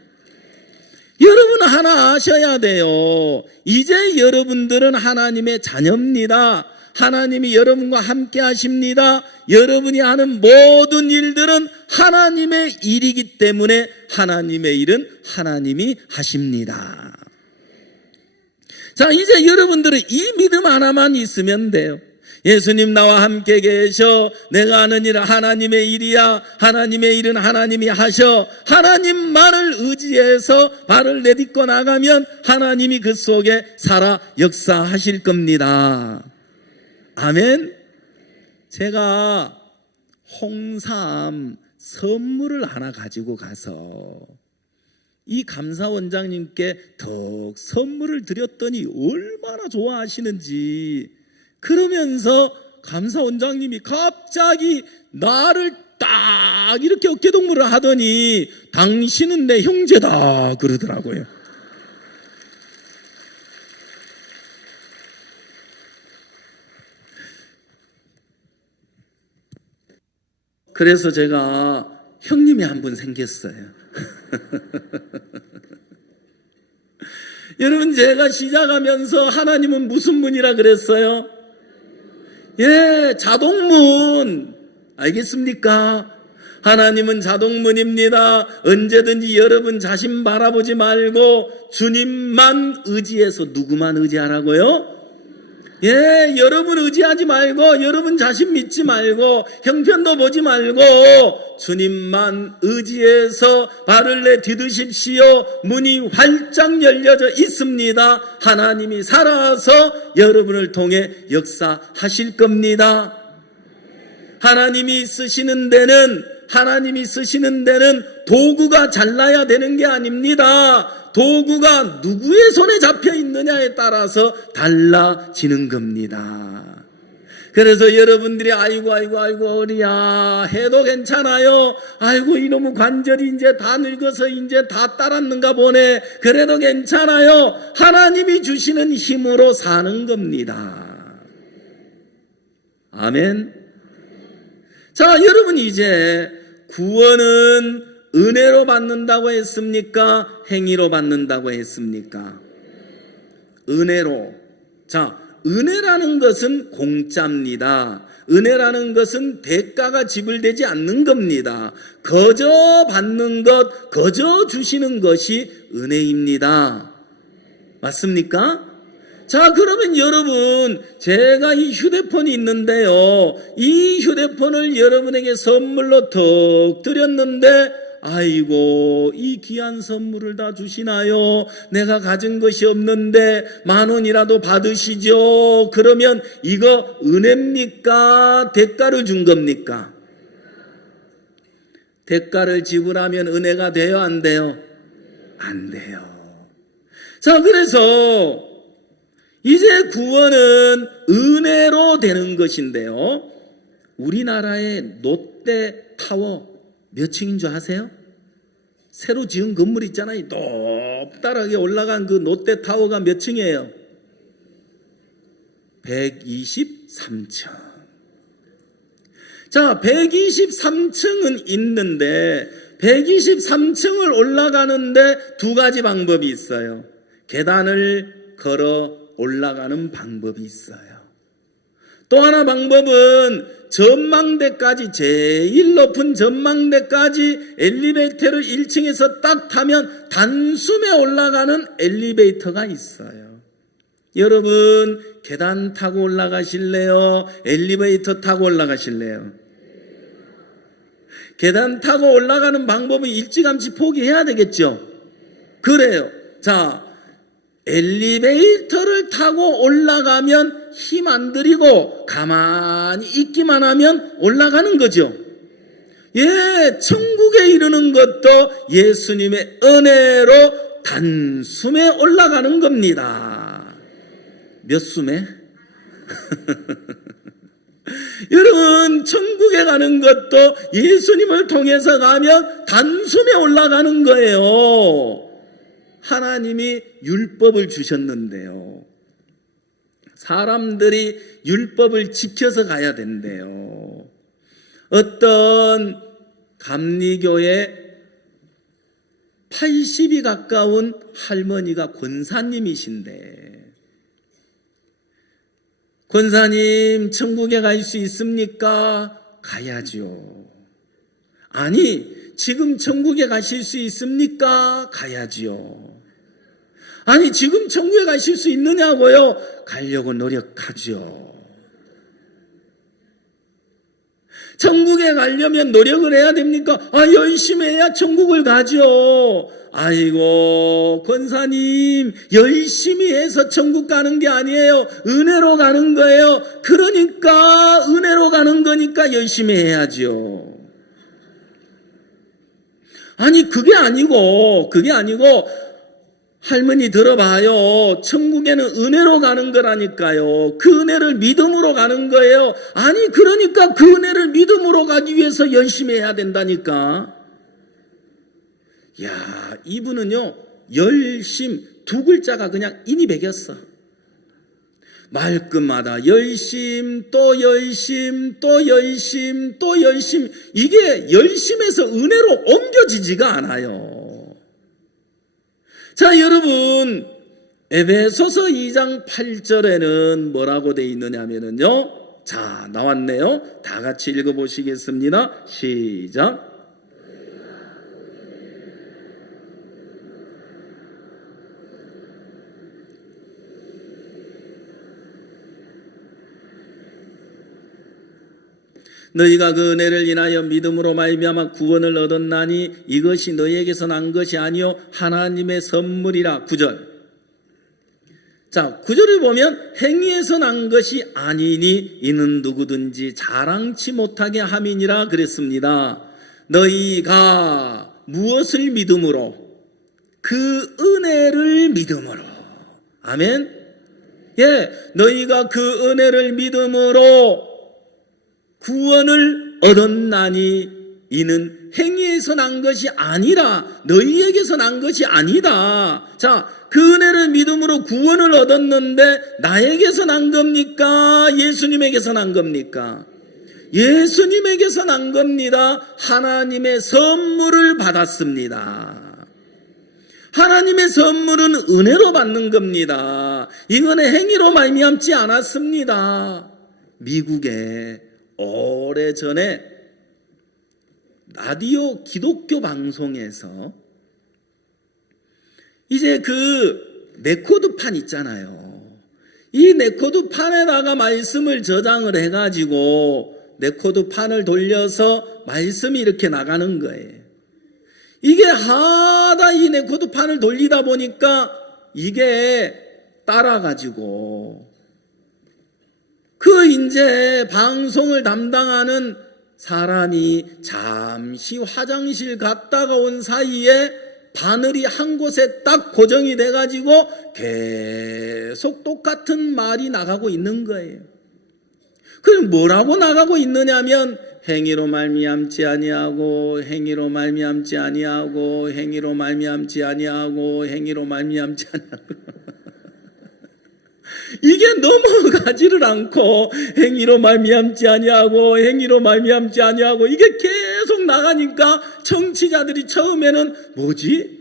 여러분 하나 아셔야 돼요. 이제 여러분들은 하나님의 자녀입니다. 하나님이 여러분과 함께 하십니다. 여러분이 하는 모든 일들은 하나님의 일이기 때문에 하나님의 일은 하나님이 하십니다. 자, 이제 여러분들은 이 믿음 하나만 있으면 돼요. 예수님 나와 함께 계셔. 내가 하는 일은 하나님의 일이야. 하나님의 일은 하나님이 하셔. 하나님만을 의지해서 발을 내딛고 나가면 하나님이 그 속에 살아 역사하실 겁니다. 아멘. 제가 홍삼 선물을 하나 가지고 가서 이 감사원장님께 더 선물을 드렸더니 얼마나 좋아하시는지. 그러면서 감사원장님이 갑자기 나를 딱 이렇게 어깨동무를 하더니 당신은 내 형제다 그러더라고요. 그래서 제가 형님이 한 분 생겼어요. 여러분, 제가 시작하면서 하나님은 무슨 문이라 그랬어요? 예, 자동문. 알겠습니까? 하나님은 자동문입니다. 언제든지 여러분 자신 바라보지 말고 주님만 의지해서 누구만 의지하라고요? 예, 여러분 의지하지 말고 여러분 자신 믿지 말고 형편도 보지 말고 주님만 의지해서 발을 내디디십시오. 문이 활짝 열려져 있습니다. 하나님이 살아서 여러분을 통해 역사하실 겁니다. 하나님이 쓰시는 데는 도구가 잘나야 되는 게 아닙니다. 도구가 누구의 손에 잡혀 있느냐에 따라서 달라지는 겁니다. 그래서 여러분들이 아이고 어리야 해도 괜찮아요. 아이고 이놈의 관절이 이제 다 늙어서 이제 다 따랐는가 보네. 그래도 괜찮아요. 하나님이 주시는 힘으로 사는 겁니다. 아멘. 자, 여러분, 이제 구원은 은혜로 받는다고 했습니까? 행위로 받는다고 했습니까? 은혜로. 자, 은혜라는 것은 공짜입니다. 은혜라는 것은 대가가 지불되지 않는 겁니다. 거저 받는 것, 거저 주시는 것이 은혜입니다. 맞습니까? 자, 그러면 여러분, 제가 이 휴대폰이 있는데요. 이 휴대폰을 여러분에게 선물로 턱 드렸는데 아이고 이 귀한 선물을 다 주시나요? 내가 가진 것이 없는데 10,000원이라도 받으시죠. 그러면 이거 은혜입니까? 대가를 준 겁니까? 대가를 지불하면 은혜가 돼요? 안 돼요? 안 돼요. 자, 그래서 이제 구원은 은혜로 되는 것인데요. 우리나라의 롯데타워 몇 층인 줄 아세요? 새로 지은 건물 있잖아요. 높다랗게 올라간 그 롯데타워가 몇 층이에요? 123층. 자, 123층은 있는데 123층을 올라가는데 두 가지 방법이 있어요. 계단을 걸어 올라가는 방법이 있어요. 또 하나 방법은 전망대까지, 제일 높은 전망대까지 엘리베이터를 1층에서 딱 타면 단숨에 올라가는 엘리베이터가 있어요. 여러분 계단 타고 올라가실래요? 엘리베이터 타고 올라가실래요? 계단 타고 올라가는 방법은 일찌감치 포기해야 되겠죠? 그래요. 자, 엘리베이터를 타고 올라가면 힘 안 들이고 가만히 있기만 하면 올라가는 거죠. 예, 천국에 이르는 것도 예수님의 은혜로 단숨에 올라가는 겁니다. 몇 숨에? 여러분, 천국에 가는 것도 예수님을 통해서 가면 단숨에 올라가는 거예요. 하나님이 율법을 주셨는데요. 사람들이 율법을 지켜서 가야 된대요. 어떤 감리교의 80이 가까운 할머니가 권사님이신데, 권사님 천국에 갈 수 있습니까? 가야죠. 아니, 지금 천국에 가실 수 있습니까? 가야지요. 아니, 지금 천국에 가실 수 있느냐고요? 가려고 노력하죠. 천국에 가려면 노력을 해야 됩니까? 열심히 해야 천국을 가죠. 아이고, 권사님, 열심히 해서 천국 가는 게 아니에요. 은혜로 가는 거예요. 그러니까, 은혜로 가는 거니까 열심히 해야죠. 아니, 그게 아니고, 할머니 들어봐요. 천국에는 은혜로 가는 거라니까요. 그 은혜를 믿음으로 가는 거예요. 아니, 그러니까 그 은혜를 믿음으로 가기 위해서 열심히 해야 된다니까. 야, 이분은요, 열심, 두 글자가 그냥 인이 배겼어. 말끝마다 열심, 또 열심, 또 열심, 또 열심. 이게 열심에서 은혜로 옮겨지지가 않아요. 자, 여러분, 에베소서 2장 8절에는 뭐라고 되어 있느냐면요. 자, 나왔네요. 다 같이 읽어보시겠습니다. 시작. 너희가 그 은혜를 인하여 믿음으로 말미암아 구원을 얻었나니 이것이 너희에게서 난 것이 아니요 하나님의 선물이라. 9절. 자, 9절을 보면 행위에서 난 것이 아니니 이는 누구든지 자랑치 못하게 함이니라 그랬습니다. 너희가 무엇을 믿음으로? 그 은혜를 믿음으로. 아멘. 예, 너희가 그 은혜를 믿음으로 구원을 얻었나니 이는 행위에서 난 것이 아니라, 너희에게서 난 것이 아니다. 자, 그 은혜를 믿음으로 구원을 얻었는데 나에게서 난 겁니까? 예수님에게서 난 겁니까? 예수님에게서 난 겁니다. 하나님의 선물을 받았습니다. 하나님의 선물은 은혜로 받는 겁니다. 이거는 행위로 말미암지 않았습니다. 미국에 오래전에 라디오 기독교 방송에서 이제 그 레코드판 있잖아요. 이 레코드판에다가 말씀을 저장을 해가지고 레코드판을 돌려서 말씀이 이렇게 나가는 거예요. 이게 하다 이 레코드판을 돌리다 보니까 이게 따라가지고 이제 방송을 담당하는 사람이 잠시 화장실 갔다가 온 사이에 바늘이 한 곳에 딱 고정이 돼가지고 계속 똑같은 말이 나가고 있는 거예요. 그럼 뭐라고 나가고 있느냐면 행위로 말미암지 아니하고 행위로 말미암지 아니하고 행위로 말미암지 아니하고 행위로 말미암지 아니하고 이게 넘어가지를 않고 행위로 말미암지 아니하고 행위로 말미암지 아니하고 이게 계속 나가니까 청취자들이 처음에는 뭐지?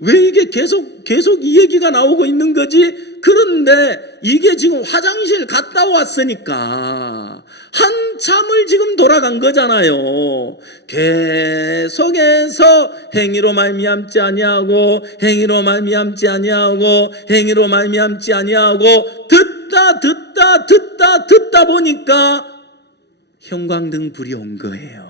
왜 이게 계속 이 얘기가 나오고 있는 거지? 그런데 이게 지금 화장실 갔다 왔으니까 한참을 지금 돌아간 거잖아요. 계속해서 행위로 말미암지 아니하고 행위로 말미암지 아니하고 행위로 말미암지 아니하고 듣다 보니까 형광등 불이 온 거예요.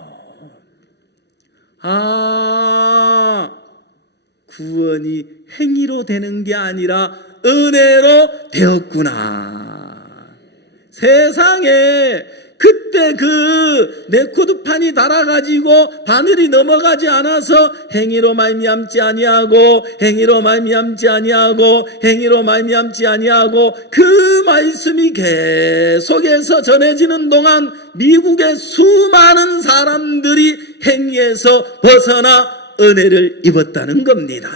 구원이 행위로 되는 게 아니라 은혜로 되었구나. 세상에 그때 레코드판이 달아가지고 바늘이 넘어가지 않아서 행위로 말미암지 아니하고 행위로 말미암지 아니하고 행위로 말미암지 아니하고 그 말씀이 계속해서 전해지는 동안 미국의 수많은 사람들이 행위에서 벗어나 은혜를 입었다는 겁니다.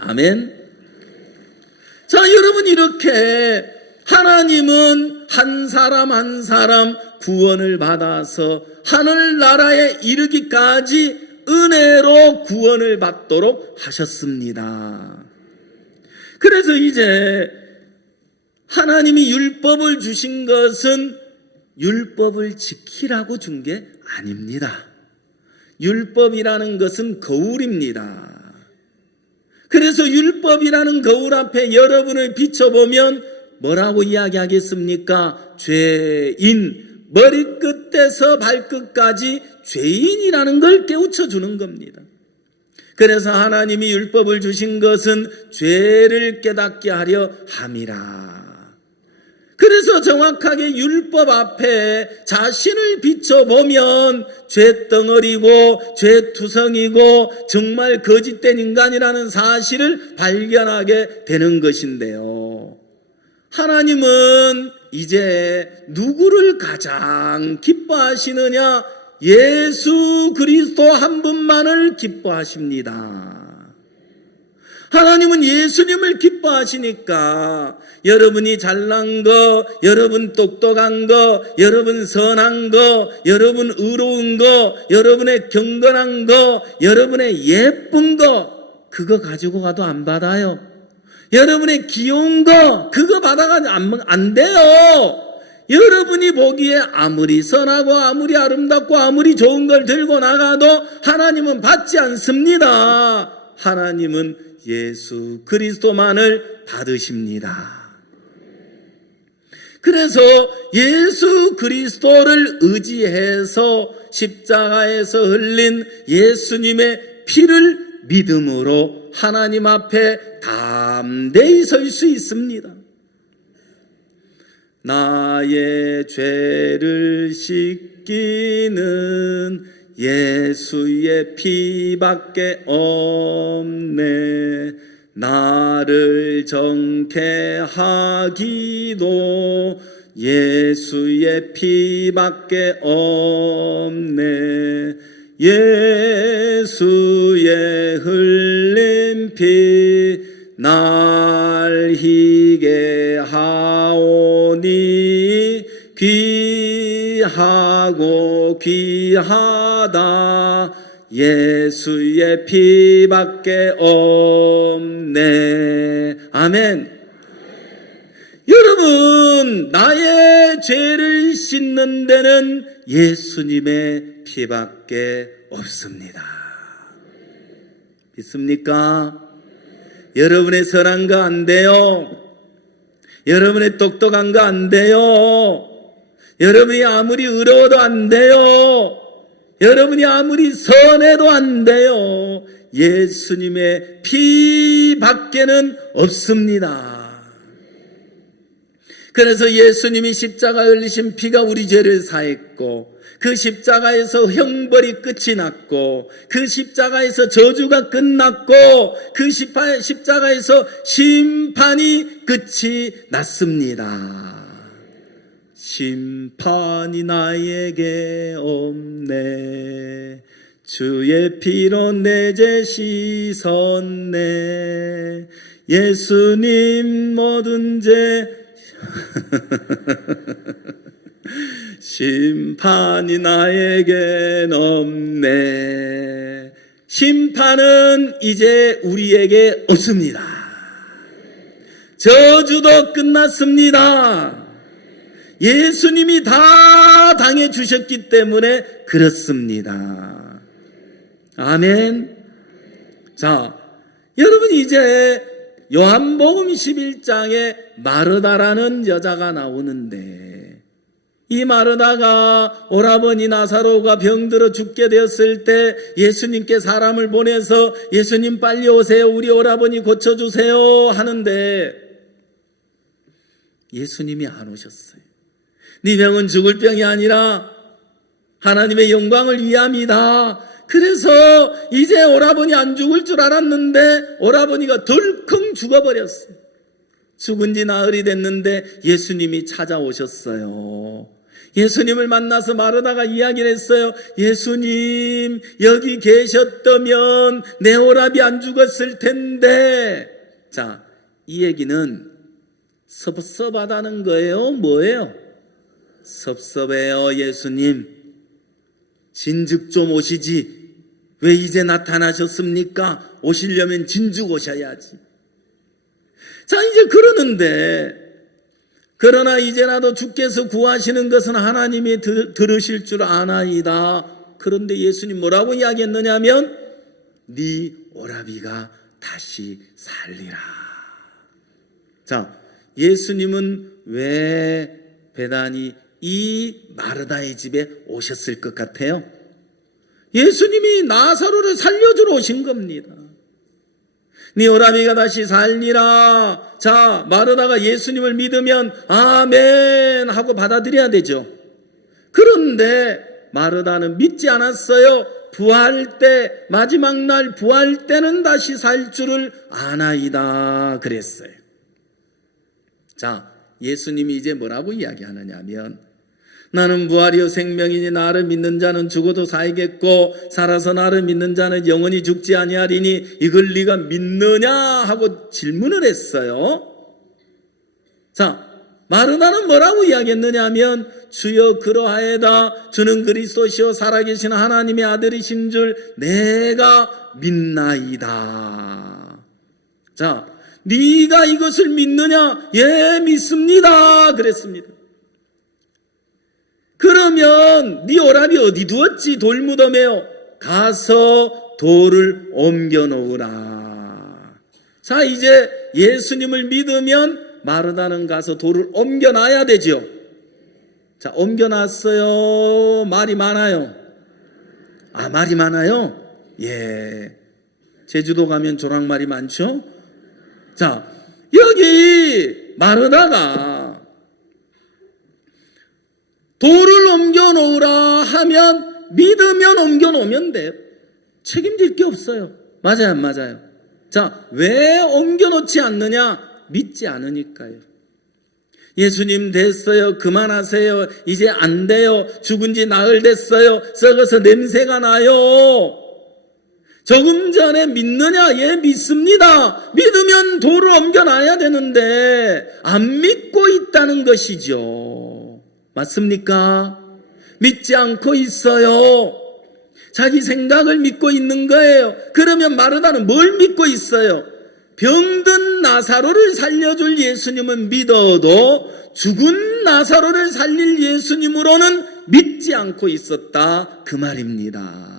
아멘. 자, 여러분, 이렇게 하나님은 한 사람 한 사람 구원을 받아서 하늘나라에 이르기까지 은혜로 구원을 받도록 하셨습니다. 그래서 이제 하나님이 율법을 주신 것은 율법을 지키라고 준 게 아닙니다. 율법이라는 것은 거울입니다. 그래서 율법이라는 거울 앞에 여러분을 비춰보면 뭐라고 이야기하겠습니까? 죄인, 머리끝에서 발끝까지 죄인이라는 걸 깨우쳐 주는 겁니다. 그래서 하나님이 율법을 주신 것은 죄를 깨닫게 하려 함이라. 그래서 정확하게 율법 앞에 자신을 비춰보면 죄덩어리고 죄투성이고 정말 거짓된 인간이라는 사실을 발견하게 되는 것인데요. 하나님은 이제 누구를 가장 기뻐하시느냐? 예수 그리스도 한 분만을 기뻐하십니다. 하나님은 예수님을 기뻐하시니까 여러분이 잘난 거, 여러분 똑똑한 거, 여러분 선한 거, 여러분 의로운 거, 여러분의 경건한 거, 여러분의 예쁜 거, 그거 가지고 가도 안 받아요. 여러분의 귀여운 거, 그거 받아가면 안 돼요. 여러분이 보기에 아무리 선하고 아무리 아름답고 아무리 좋은 걸 들고 나가도 하나님은 받지 않습니다. 하나님은 예수 그리스도만을 받으십니다. 그래서 예수 그리스도를 의지해서 십자가에서 흘린 예수님의 피를 믿음으로 하나님 앞에 담대히 설 수 있습니다. 나의 죄를 씻기는 예수의 피밖에 없네. 나를 정케 하기도 예수의 피밖에 없네. 예수의 흘린 피 날 희게 하오니 귀하고 귀하다. 예수의 피밖에 없네. 아멘. 여러분, 나의 죄를 씻는 데는 예수님의 피밖에 없습니다. 믿습니까? 여러분의 선한 거 안 돼요. 여러분의 똑똑한 거 안 돼요. 여러분이 아무리 의로워도 안 돼요. 여러분이 아무리 선해도 안 돼요. 예수님의 피밖에는 없습니다. 그래서 예수님이 십자가에 흘리신 피가 우리 죄를 사했고, 그 십자가에서 형벌이 끝이 났고, 그 십자가에서 저주가 끝났고, 그 십자가에서 심판이 끝이 났습니다. 심판이 나에게 없네, 주의 피로 내 죄 씻었네, 예수님 모든 죄 심판이 나에겐 없네. 심판은 이제 우리에게 없습니다. 저주도 끝났습니다. 예수님이 다 당해주셨기 때문에 그렇습니다. 아멘. 자, 여러분, 이제 요한복음 11장에 마르다라는 여자가 나오는데, 이 마르다가 오라버니 나사로가 병들어 죽게 되었을 때 예수님께 사람을 보내서 예수님 빨리 오세요, 우리 오라버니 고쳐주세요 하는데 예수님이 안 오셨어요. 네 병은 죽을 병이 아니라 하나님의 영광을 위함이다. 그래서 이제 오라버니 안 죽을 줄 알았는데 오라버니가 덜컹 죽어버렸어요. 죽은 지 나흘이 됐는데 예수님이 찾아오셨어요. 예수님을 만나서 마르다가 이야기를 했어요. 예수님, 여기 계셨다면 내 오라비 안 죽었을 텐데. 자, 이 얘기는 섭섭하다는 거예요? 뭐예요? 섭섭해요. 예수님, 진즉 좀 오시지. 왜 이제 나타나셨습니까? 오시려면 진즉 오셔야지. 자, 이제 그러는데, 그러나 이제라도 주께서 구하시는 것은 하나님이 들으실 줄 아나이다. 그런데 예수님 뭐라고 이야기했느냐면, 네 오라비가 다시 살리라. 자, 예수님은 왜 베다니 이 마르다의 집에 오셨을 것 같아요? 예수님이 나사로를 살려주러 오신 겁니다. 네 오라비가 다시 살리라. 자, 마르다가 예수님을 믿으면 아멘 하고 받아들여야 되죠. 그런데 마르다는 믿지 않았어요. 부활 때, 마지막 날 부활 때는 다시 살 줄을 아나이다 그랬어요. 자, 예수님이 이제 뭐라고 이야기하느냐 하면, 나는 부활이요 생명이니 나를 믿는 자는 죽어도 살겠고 살아서 나를 믿는 자는 영원히 죽지 아니하리니 이걸 네가 믿느냐 하고 질문을 했어요. 자, 마르다는 뭐라고 이야기했느냐 하면, 주여 그러하에다 주는 그리스도시요 살아계신 하나님의 아들이신 줄 내가 믿나이다. 자, 네가 이것을 믿느냐? 예, 믿습니다 그랬습니다. 그러면 네 오라비 어디 두었지? 돌무덤에요. 가서 돌을 옮겨 놓으라. 자, 이제 예수님을 믿으면 마르다는 가서 돌을 옮겨 놔야 되죠. 자, 옮겨 놨어요. 말이 많아요. 아, 말이 많아요? 예. 제주도 가면 조랑말이 많죠? 자, 여기 마르다가 돌을 옮겨 놓으라 하면 믿으면 옮겨 놓으면 돼요. 책임질 게 없어요. 맞아요, 안 맞아요? 자, 왜 옮겨 놓지 않느냐? 믿지 않으니까요. 예수님 됐어요. 그만하세요. 이제 안 돼요. 죽은 지 나흘 됐어요. 썩어서 냄새가 나요. 조금 전에 믿느냐? 예, 믿습니다. 믿으면 돌을 옮겨놔야 되는데 안 믿고 있다는 것이죠. 맞습니까? 믿지 않고 있어요. 자기 생각을 믿고 있는 거예요. 그러면 마르다는 뭘 믿고 있어요? 병든 나사로를 살려줄 예수님은 믿어도 죽은 나사로를 살릴 예수님으로는 믿지 않고 있었다 그 말입니다.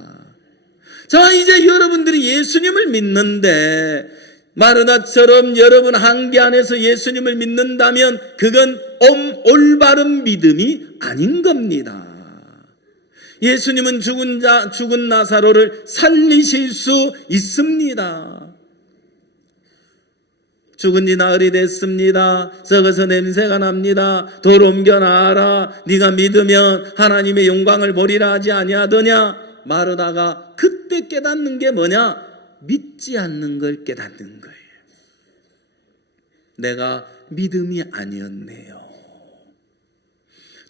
자, 이제 여러분들이 예수님을 믿는데 마르다처럼 여러분 한계 안에서 예수님을 믿는다면 그건 올바른 믿음이 아닌 겁니다. 예수님은 죽은 나사로를 살리실 수 있습니다. 죽은 지 나흘이 됐습니다. 썩어서 냄새가 납니다. 돌 옮겨놔라. 네가 믿으면 하나님의 영광을 보리라 하지 아니하더냐. 마르다가 그때 깨닫는 게 뭐냐? 믿지 않는 걸 깨닫는 거예요. 내가 믿음이 아니었네요.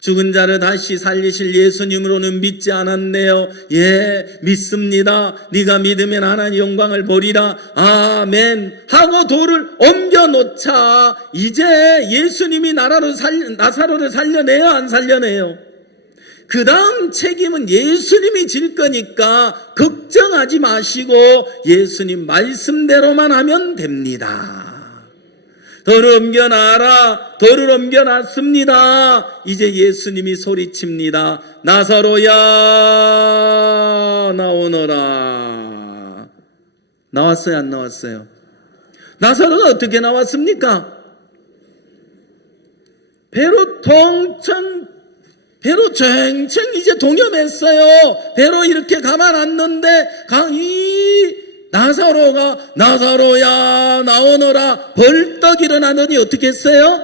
죽은 자를 다시 살리실 예수님으로는 믿지 않았네요. 예, 믿습니다. 네가 믿으면 하나님 영광을 보리라. 아멘 하고 돌을 옮겨놓자 이제 예수님이 나사로를 살려내요, 안 살려내요? 그 다음 책임은 예수님이 질 거니까 걱정하지 마시고 예수님 말씀대로만 하면 됩니다. 돌을 옮겨놔라. 돌을 옮겨놨습니다. 이제 예수님이 소리칩니다. 나사로야 나오너라. 나왔어요, 안 나왔어요? 나사로가 어떻게 나왔습니까? 배로 쟁쟁 이제 동염했어요. 배로 이렇게 감아놨는데 나사로가 나사로야 나오너라 벌떡 일어나더니 어떻게 했어요?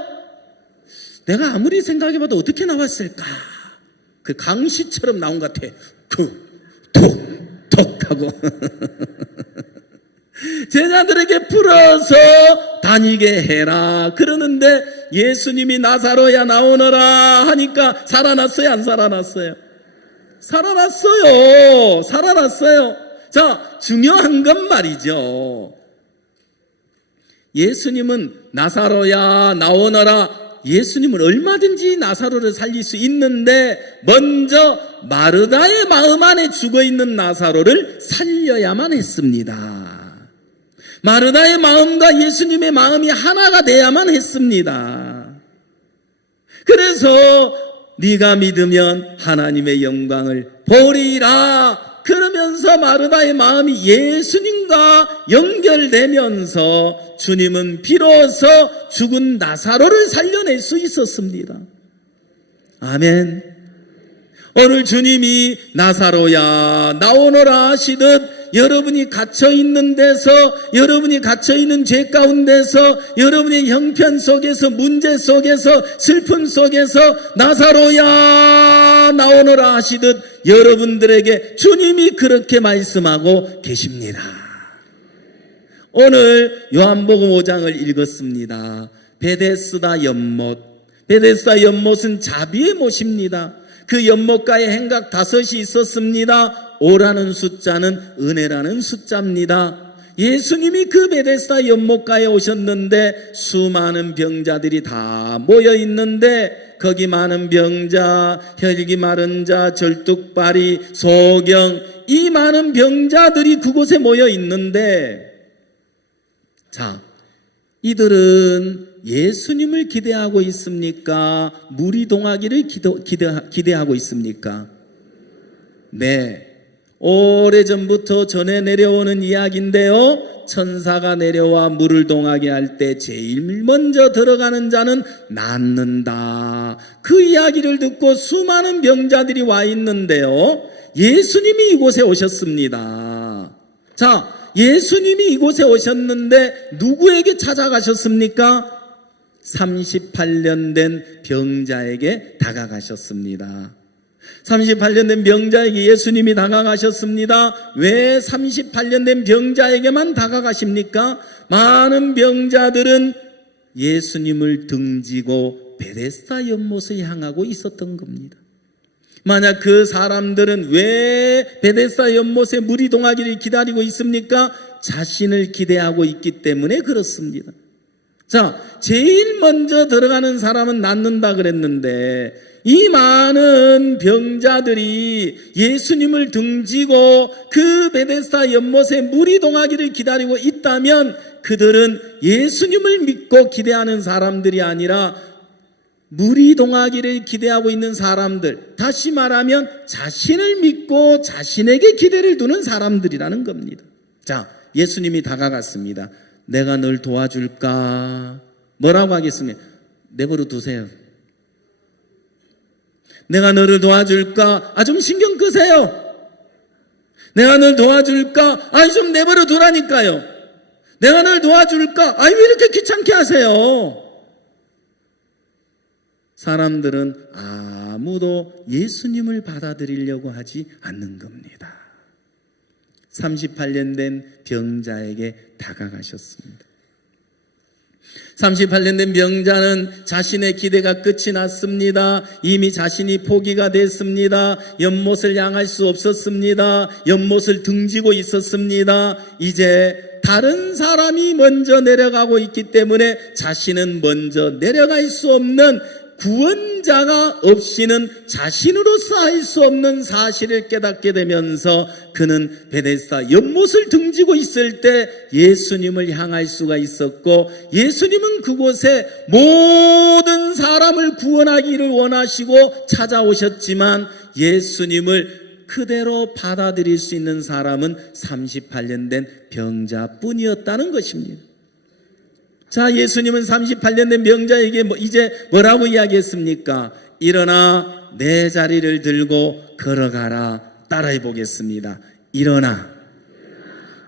내가 아무리 생각해봐도 어떻게 나왔을까? 그 강시처럼 나온 것 같아. 톡톡 하고 제자들에게 풀어서 다니게 해라 그러는데 예수님이 나사로야 나오너라 하니까 살아났어요, 안 살아났어요? 살아났어요. 자, 중요한 건 말이죠. 예수님은 나사로야 나오너라. 예수님은 얼마든지 나사로를 살릴 수 있는데 먼저 마르다의 마음 안에 죽어있는 나사로를 살려야만 했습니다. 마르다의 마음과 예수님의 마음이 하나가 돼야만 했습니다. 그래서 네가 믿으면 하나님의 영광을 보리라. 그러면서 마르다의 마음이 예수님과 연결되면서 주님은 비로소 죽은 나사로를 살려낼 수 있었습니다. 아멘. 오늘 주님이 나사로야 나오너라 하시듯 여러분이 갇혀있는 데서, 여러분이 갇혀있는 죄 가운데서, 여러분의 형편 속에서, 문제 속에서, 슬픔 속에서 나사로야 나오너라 하시듯 여러분들에게 주님이 그렇게 말씀하고 계십니다. 오늘 요한복음 5장을 읽었습니다. 베데스다 연못. 베데스다 연못은 자비의 못입니다. 그 연못가에 행각 5이 있었습니다. 5라는 숫자는 은혜라는 숫자입니다. 예수님이 그 베데스다 연못가에 오셨는데 수많은 병자들이 다 모여 있는데 거기 많은 병자, 혈기 마른 자, 절뚝발이, 소경 이 많은 병자들이 그곳에 모여 있는데 자, 이들은 예수님을 기대하고 있습니까? 물이 동하기를 기대하고 있습니까? 네. 오래전부터 전해 내려오는 이야기인데요. 천사가 내려와 물을 동하게 할 때 제일 먼저 들어가는 자는 낫는다. 그 이야기를 듣고 수많은 병자들이 와 있는데요. 예수님이 이곳에 오셨습니다. 자, 예수님이 이곳에 오셨는데 누구에게 찾아가셨습니까? 38년 된 병자에게 다가가셨습니다. 38년 된 병자에게 예수님이 다가가셨습니다. 왜 38년 된 병자에게만 다가가십니까? 많은 병자들은 예수님을 등지고 베데스다 연못을 향하고 있었던 겁니다. 만약 그 사람들은 왜 베데스다 연못에 물이 동하기를 기다리고 있습니까? 자신을 기대하고 있기 때문에 그렇습니다. 자, 제일 먼저 들어가는 사람은 낫는다 그랬는데 이 많은 병자들이 예수님을 등지고 그 베데스다 연못에 물이 동하기를 기다리고 있다면 그들은 예수님을 믿고 기대하는 사람들이 아니라 물이 동하기를 기대하고 있는 사람들, 다시 말하면 자신을 믿고 자신에게 기대를 두는 사람들이라는 겁니다. 자, 예수님이 다가갔습니다. 내가 널 도와줄까? 뭐라고 하겠습니까? 내버려 두세요. 내가 너를 도와줄까? 좀 신경 끄세요. 내가 널 도와줄까? 좀 내버려 두라니까요. 내가 널 도와줄까? 왜 이렇게 귀찮게 하세요? 사람들은 아무도 예수님을 받아들이려고 하지 않는 겁니다. 38년 된 병자에게 다가가셨습니다. 38년 된 병자는 자신의 기대가 끝이 났습니다. 이미 자신이 포기가 됐습니다. 연못을 향할 수 없었습니다. 연못을 등지고 있었습니다. 이제 다른 사람이 먼저 내려가고 있기 때문에 자신은 먼저 내려갈 수 없는, 구원자가 없이는 자신으로서 할 수 없는 사실을 깨닫게 되면서 그는 베데스다 연못을 등지고 있을 때 예수님을 향할 수가 있었고, 예수님은 그곳에 모든 사람을 구원하기를 원하시고 찾아오셨지만 예수님을 그대로 받아들일 수 있는 사람은 38년 된 병자뿐이었다는 것입니다. 자, 예수님은 38년 된 병자에게 이제 뭐라고 이야기했습니까? 일어나 내 자리를 들고 걸어가라. 따라해 보겠습니다. 일어나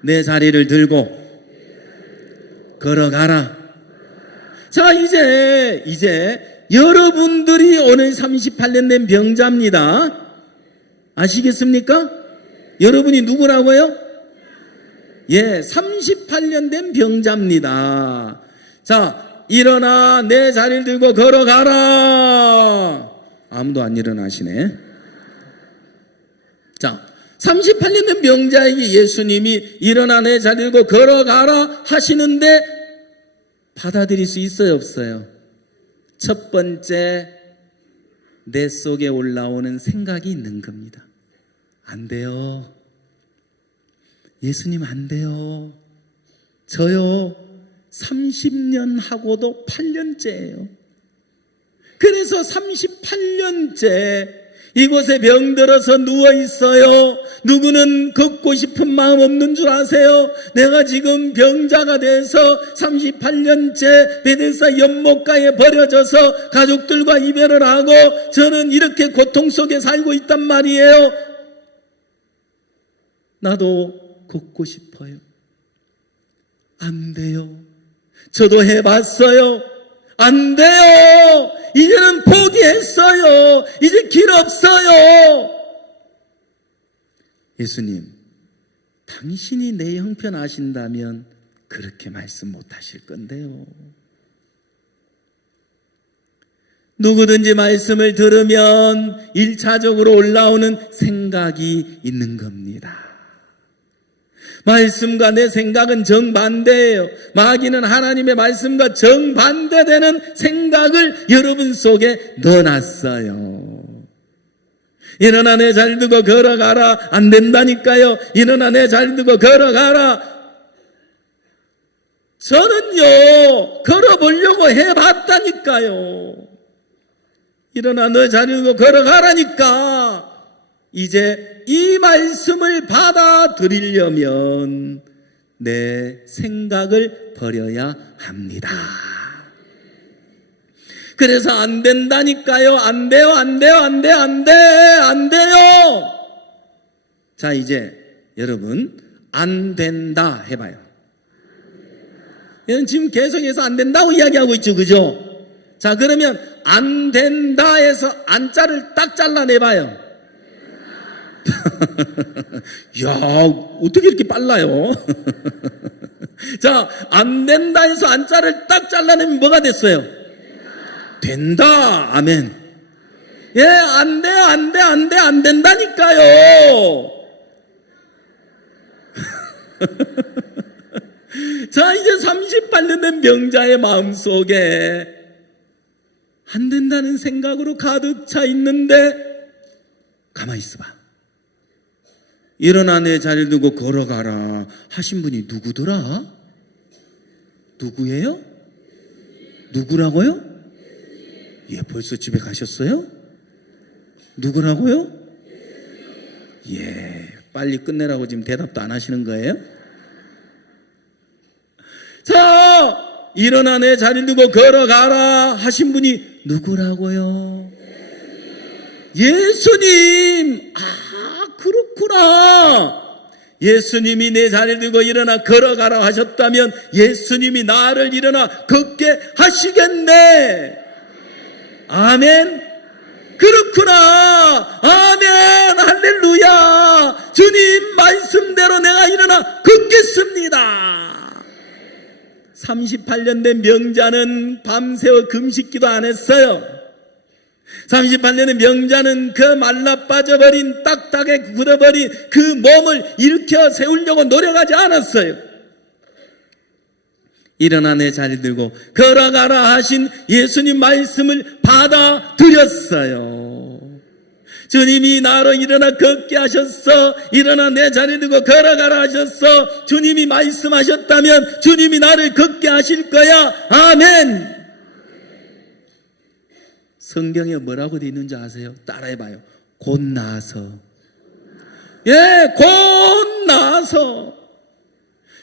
내 자리를 들고 걸어가라. 자, 이제 여러분들이 오늘 38년 된 병자입니다. 아시겠습니까? 여러분이 누구라고요? 38년 된 병자입니다. 자, 일어나 내 자리를 들고 걸어가라. 아무도 안 일어나시네. 자, 38년 된 병자에게 예수님이 일어나 내 자리를 들고 걸어가라 하시는데 받아들일 수 있어요, 없어요? 첫 번째, 내 속에 올라오는 생각이 있는 겁니다. 안 돼요. 예수님 안 돼요. 저요 30년 하고도 8년째예요. 그래서 38년째 이곳에 병들어서 누워있어요. 누구는 걷고 싶은 마음 없는 줄 아세요? 내가 지금 병자가 돼서 38년째 베데스다 연못가에 버려져서 가족들과 이별을 하고 저는 이렇게 고통 속에 살고 있단 말이에요. 나도 걷고 싶어요. 안 돼요. 저도 해봤어요. 안 돼요. 이제는 포기했어요. 이제 길 없어요. 예수님, 당신이 내 형편 아신다면 그렇게 말씀 못하실 건데요. 누구든지 말씀을 들으면 1차적으로 올라오는 생각이 있는 겁니다. 말씀과 내 생각은 정반대예요. 마귀는 하나님의 말씀과 정반대되는 생각을 여러분 속에 넣어놨어요. 일어나 내 자리 두고 걸어가라. 안 된다니까요. 일어나 내 자리 두고 걸어가라. 저는요 걸어보려고 해봤다니까요. 일어나 내 자리 두고 걸어가라니까. 이제 이 말씀을 받아들이려면 내 생각을 버려야 합니다. 그래서 안 된다니까요. 안 돼요. 자, 이제 여러분 안 된다 해봐요. 여러분 지금 계속해서 안 된다고 이야기하고 있죠, 그죠? 자, 그러면 안 된다 해서 안자를 딱 잘라내봐요. 야, 어떻게 이렇게 빨라요? 자, 안 된다 해서 안자를 딱 잘라내면 뭐가 됐어요? 된다. 아멘. 예, 안 된다니까요. 자, 이제 38년 된 병자의 마음속에 안 된다는 생각으로 가득 차 있는데 가만히 있어봐. 일어나 내 자리를 두고 걸어가라 하신 분이 누구더라? 누구예요? 누구라고요? 예, 벌써 집에 가셨어요? 누구라고요? 예, 빨리 끝내라고 지금 대답도 안 하시는 거예요? 자, 일어나 내 자리를 두고 걸어가라 하신 분이 누구라고요? 예수님, 그렇구나. 예수님이 내 자리를 들고 일어나 걸어가라 하셨다면 예수님이 나를 일어나 걷게 하시겠네. 아멘. 그렇구나. 아멘. 할렐루야. 주님 말씀대로 내가 일어나 걷겠습니다. 38년 된 명자는 밤새워 금식기도 안 했어요. 38년의 명자는 그 말라 빠져버린 딱딱하게 굳어버린 그 몸을 일으켜 세우려고 노력하지 않았어요. 일어나 내 자리 들고 걸어가라 하신 예수님 말씀을 받아들였어요. 주님이 나로 일어나 걷게 하셨어. 일어나 내 자리 들고 걸어가라 하셨어. 주님이 말씀하셨다면 주님이 나를 걷게 하실 거야. 아멘. 성경에 뭐라고 되어 있는지 아세요? 따라해봐요. 곧 나서. 예, 곧 나서.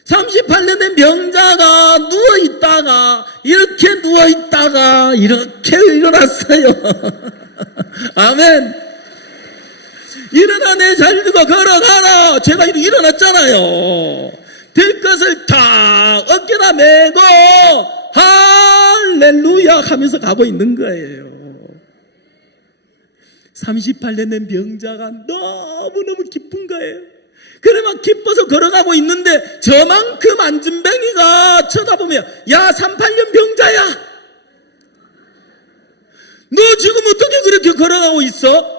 38년 된 명자가 누워있다가 이렇게 누워있다가 이렇게 일어났어요. 아멘. 일어나 내 자리 들고 걸어가라. 제가 일어났잖아요. 될 것을 다 어깨나 메고 할렐루야 하면서 가고 있는 거예요. 38년 된 병자가 너무너무 기쁜 거예요. 그래 막 기뻐서 걸어가고 있는데 저만큼 안진뱅이가 쳐다보면 야 38년 병자야, 너 지금 어떻게 그렇게 걸어가고 있어?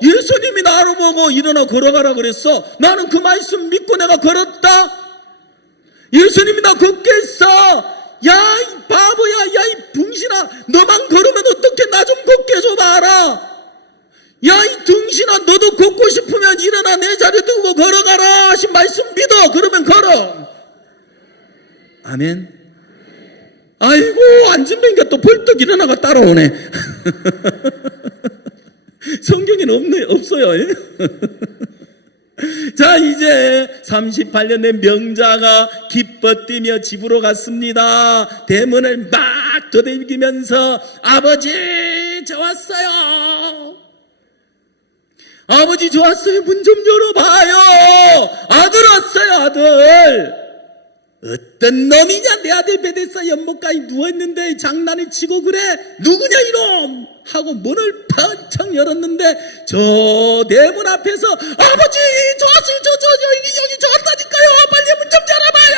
예수님이 나를 보고 일어나 걸어가라 그랬어. 나는 그 말씀 믿고 내가 걸었다. 예수님이 나 걷게 했어. 야 이 바보야, 야 이 붕신아, 너만 걸으면 어떻게 나 좀 걷게 해줘봐라. 야 이 등신아, 너도 걷고 싶으면 일어나 내 자리 두고 걸어가라 하신 말씀 믿어. 그러면 걸어. 아멘. 아이고 안진뱅이가 또 벌떡 일어나가 따라오네. 성경에는 없어요. 자, 이제 38년 된 명자가 기뻐 뛰며 집으로 갔습니다. 대문을 막 두들기면서 아버지 저 왔어요. 아버지 저 왔어요. 문 좀 열어봐요. 아들 왔어요. 아들. 어떤 놈이냐, 내 아들 베데스다 연못가에 누워있는데 장난을 치고 그래. 누구냐 이놈 하고 문을 펑창 열었는데 저 대문 앞에서 아버지 저 왔어요. 여기 저 왔다니까요. 빨리 문 좀 열어봐요.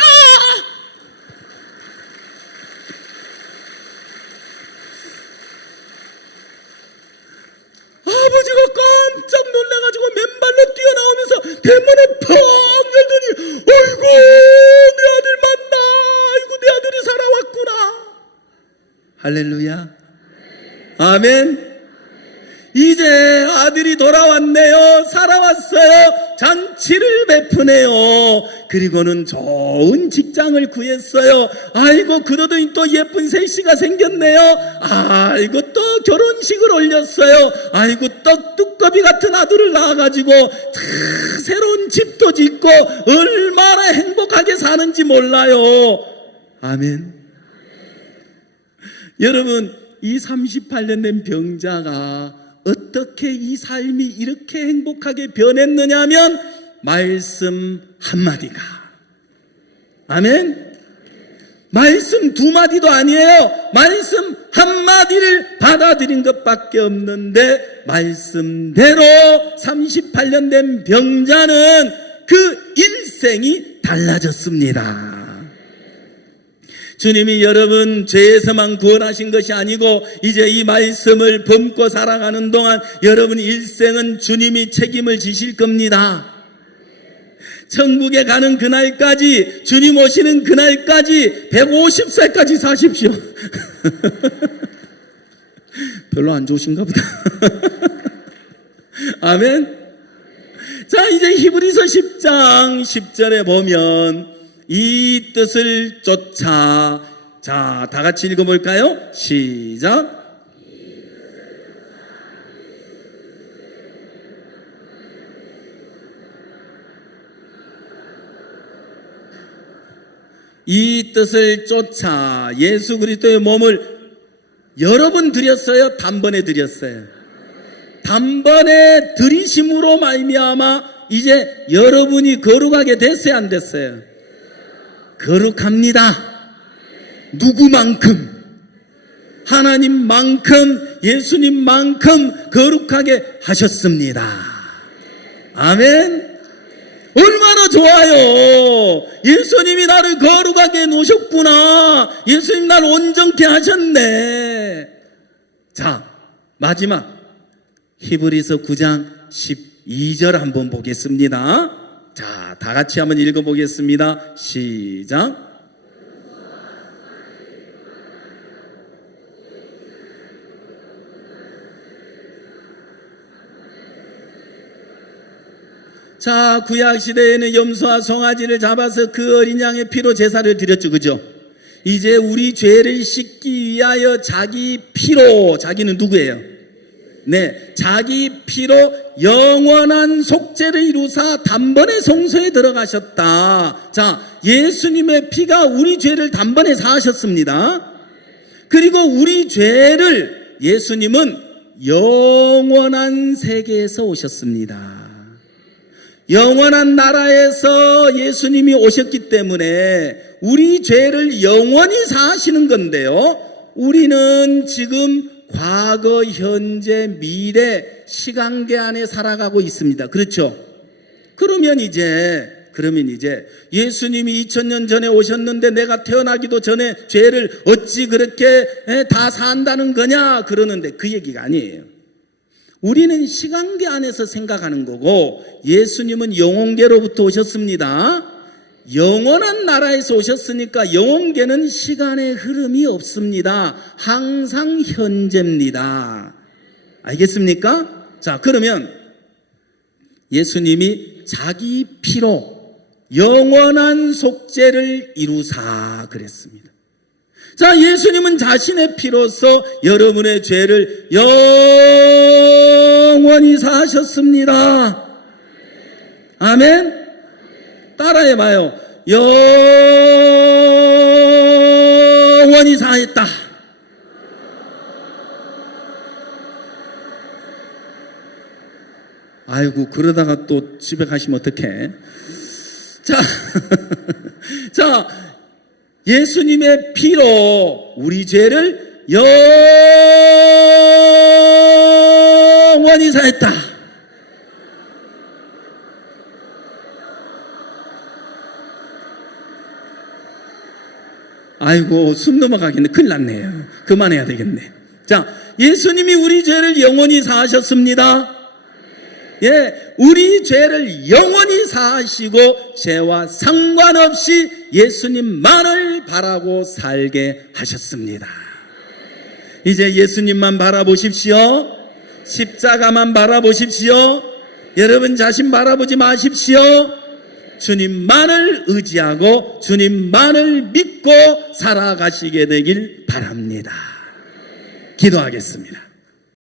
아버지가 깜짝 놀라가지고 맨발로 뛰어나오면서 대문을 펑 열더니 어이구 내 아들 맞나. 아이고 내 아들이 살아왔구나. 할렐루야. 아멘. 이제 아들이 돌아왔네요. 살아왔어요. 잔치를 베푸네요. 그리고는 좋은 직장을 구했어요. 아이고 그러더니 또 예쁜 셋이가 생겼네요. 아이고 또 결혼식을 올렸어요. 아이고 떡 두꺼비 같은 아들을 낳아가지고 새로운 집도 짓고 얼마나 행복하게 사는지 몰라요. 아멘. 여러분, 이 38년 된 병자가 어떻게 이 삶이 이렇게 행복하게 변했느냐면 말씀 한마디가. 아멘. 말씀 두 마디도 아니에요. 말씀 한마디를 받아들인 것밖에 없는데 말씀대로 38년 된 병자는 그 일생이 달라졌습니다. 주님이 여러분 죄에서만 구원하신 것이 아니고 이제 이 말씀을 범고 살아가는 동안 여러분 일생은 주님이 책임을 지실 겁니다. 천국에 가는 그날까지, 주님 오시는 그날까지 150살까지 사십시오. 별로 안 좋으신가 보다. 아멘. 자, 이제 히브리서 10장 10절에 보면 이 뜻을 쫓아. 자, 다 같이 읽어볼까요? 시작. 이 뜻을 쫓아. 예수 그리스도의 몸을 여러 번 드렸어요? 단번에 드렸어요? 단번에 들이심으로 말미암아 이제 여러분이 거룩하게 됐어요, 안 됐어요? 거룩합니다. 누구만큼? 하나님만큼, 예수님만큼 거룩하게 하셨습니다. 아멘. 얼마나 좋아요. 예수님이 나를 거룩하게 놓으셨구나. 예수님 나를 온전케 하셨네. 자, 마지막 히브리서 9장 12절 한번 보겠습니다. 자, 다 같이 한번 읽어보겠습니다. 시작. 자, 구약시대에는 염소와 송아지를 잡아서 그 어린 양의 피로 제사를 드렸죠. 그죠? 이제 우리 죄를 씻기 위하여 자기 피로, 자기는 누구예요? 네, 자기 피로 영원한 속죄를 이루사 단번에 성소에 들어가셨다. 자, 예수님의 피가 우리 죄를 단번에 사하셨습니다. 그리고 우리 죄를 예수님은 영원한 세계에서 오셨습니다. 영원한 나라에서 예수님이 오셨기 때문에 우리 죄를 영원히 사하시는 건데요. 우리는 지금 과거, 현재, 미래 시간계 안에 살아가고 있습니다. 그렇죠? 그러면 이제 예수님이 2000년 전에 오셨는데 내가 태어나기도 전에 죄를 어찌 그렇게 다 사한다는 거냐 그러는데 그 얘기가 아니에요. 우리는 시간계 안에서 생각하는 거고 예수님은 영혼계로부터 오셨습니다. 영원한 나라에서 오셨으니까 영혼계는 시간의 흐름이 없습니다. 항상 현재입니다. 알겠습니까? 자, 그러면 예수님이 자기 피로 영원한 속죄를 이루사 그랬습니다. 자, 예수님은 자신의 피로서 여러분의 죄를 영원히 사하셨습니다. 아멘. 따라해봐요. 영원히 사했다. 아이고, 그러다가 또 집에 가시면 어떡해? 자, 자, 예수님의 피로 우리 죄를 영원히 사했다. 아이고, 숨 넘어가겠네. 큰일 났네요. 그만해야 되겠네. 자, 예수님이 우리 죄를 영원히 사하셨습니다. 예, 우리 죄를 영원히 사하시고 죄와 상관없이 예수님만을 바라고 살게 하셨습니다. 이제 예수님만 바라보십시오. 십자가만 바라보십시오. 여러분 자신 바라보지 마십시오. 주님만을 의지하고 주님만을 믿고 살아가시게 되길 바랍니다. 기도하겠습니다.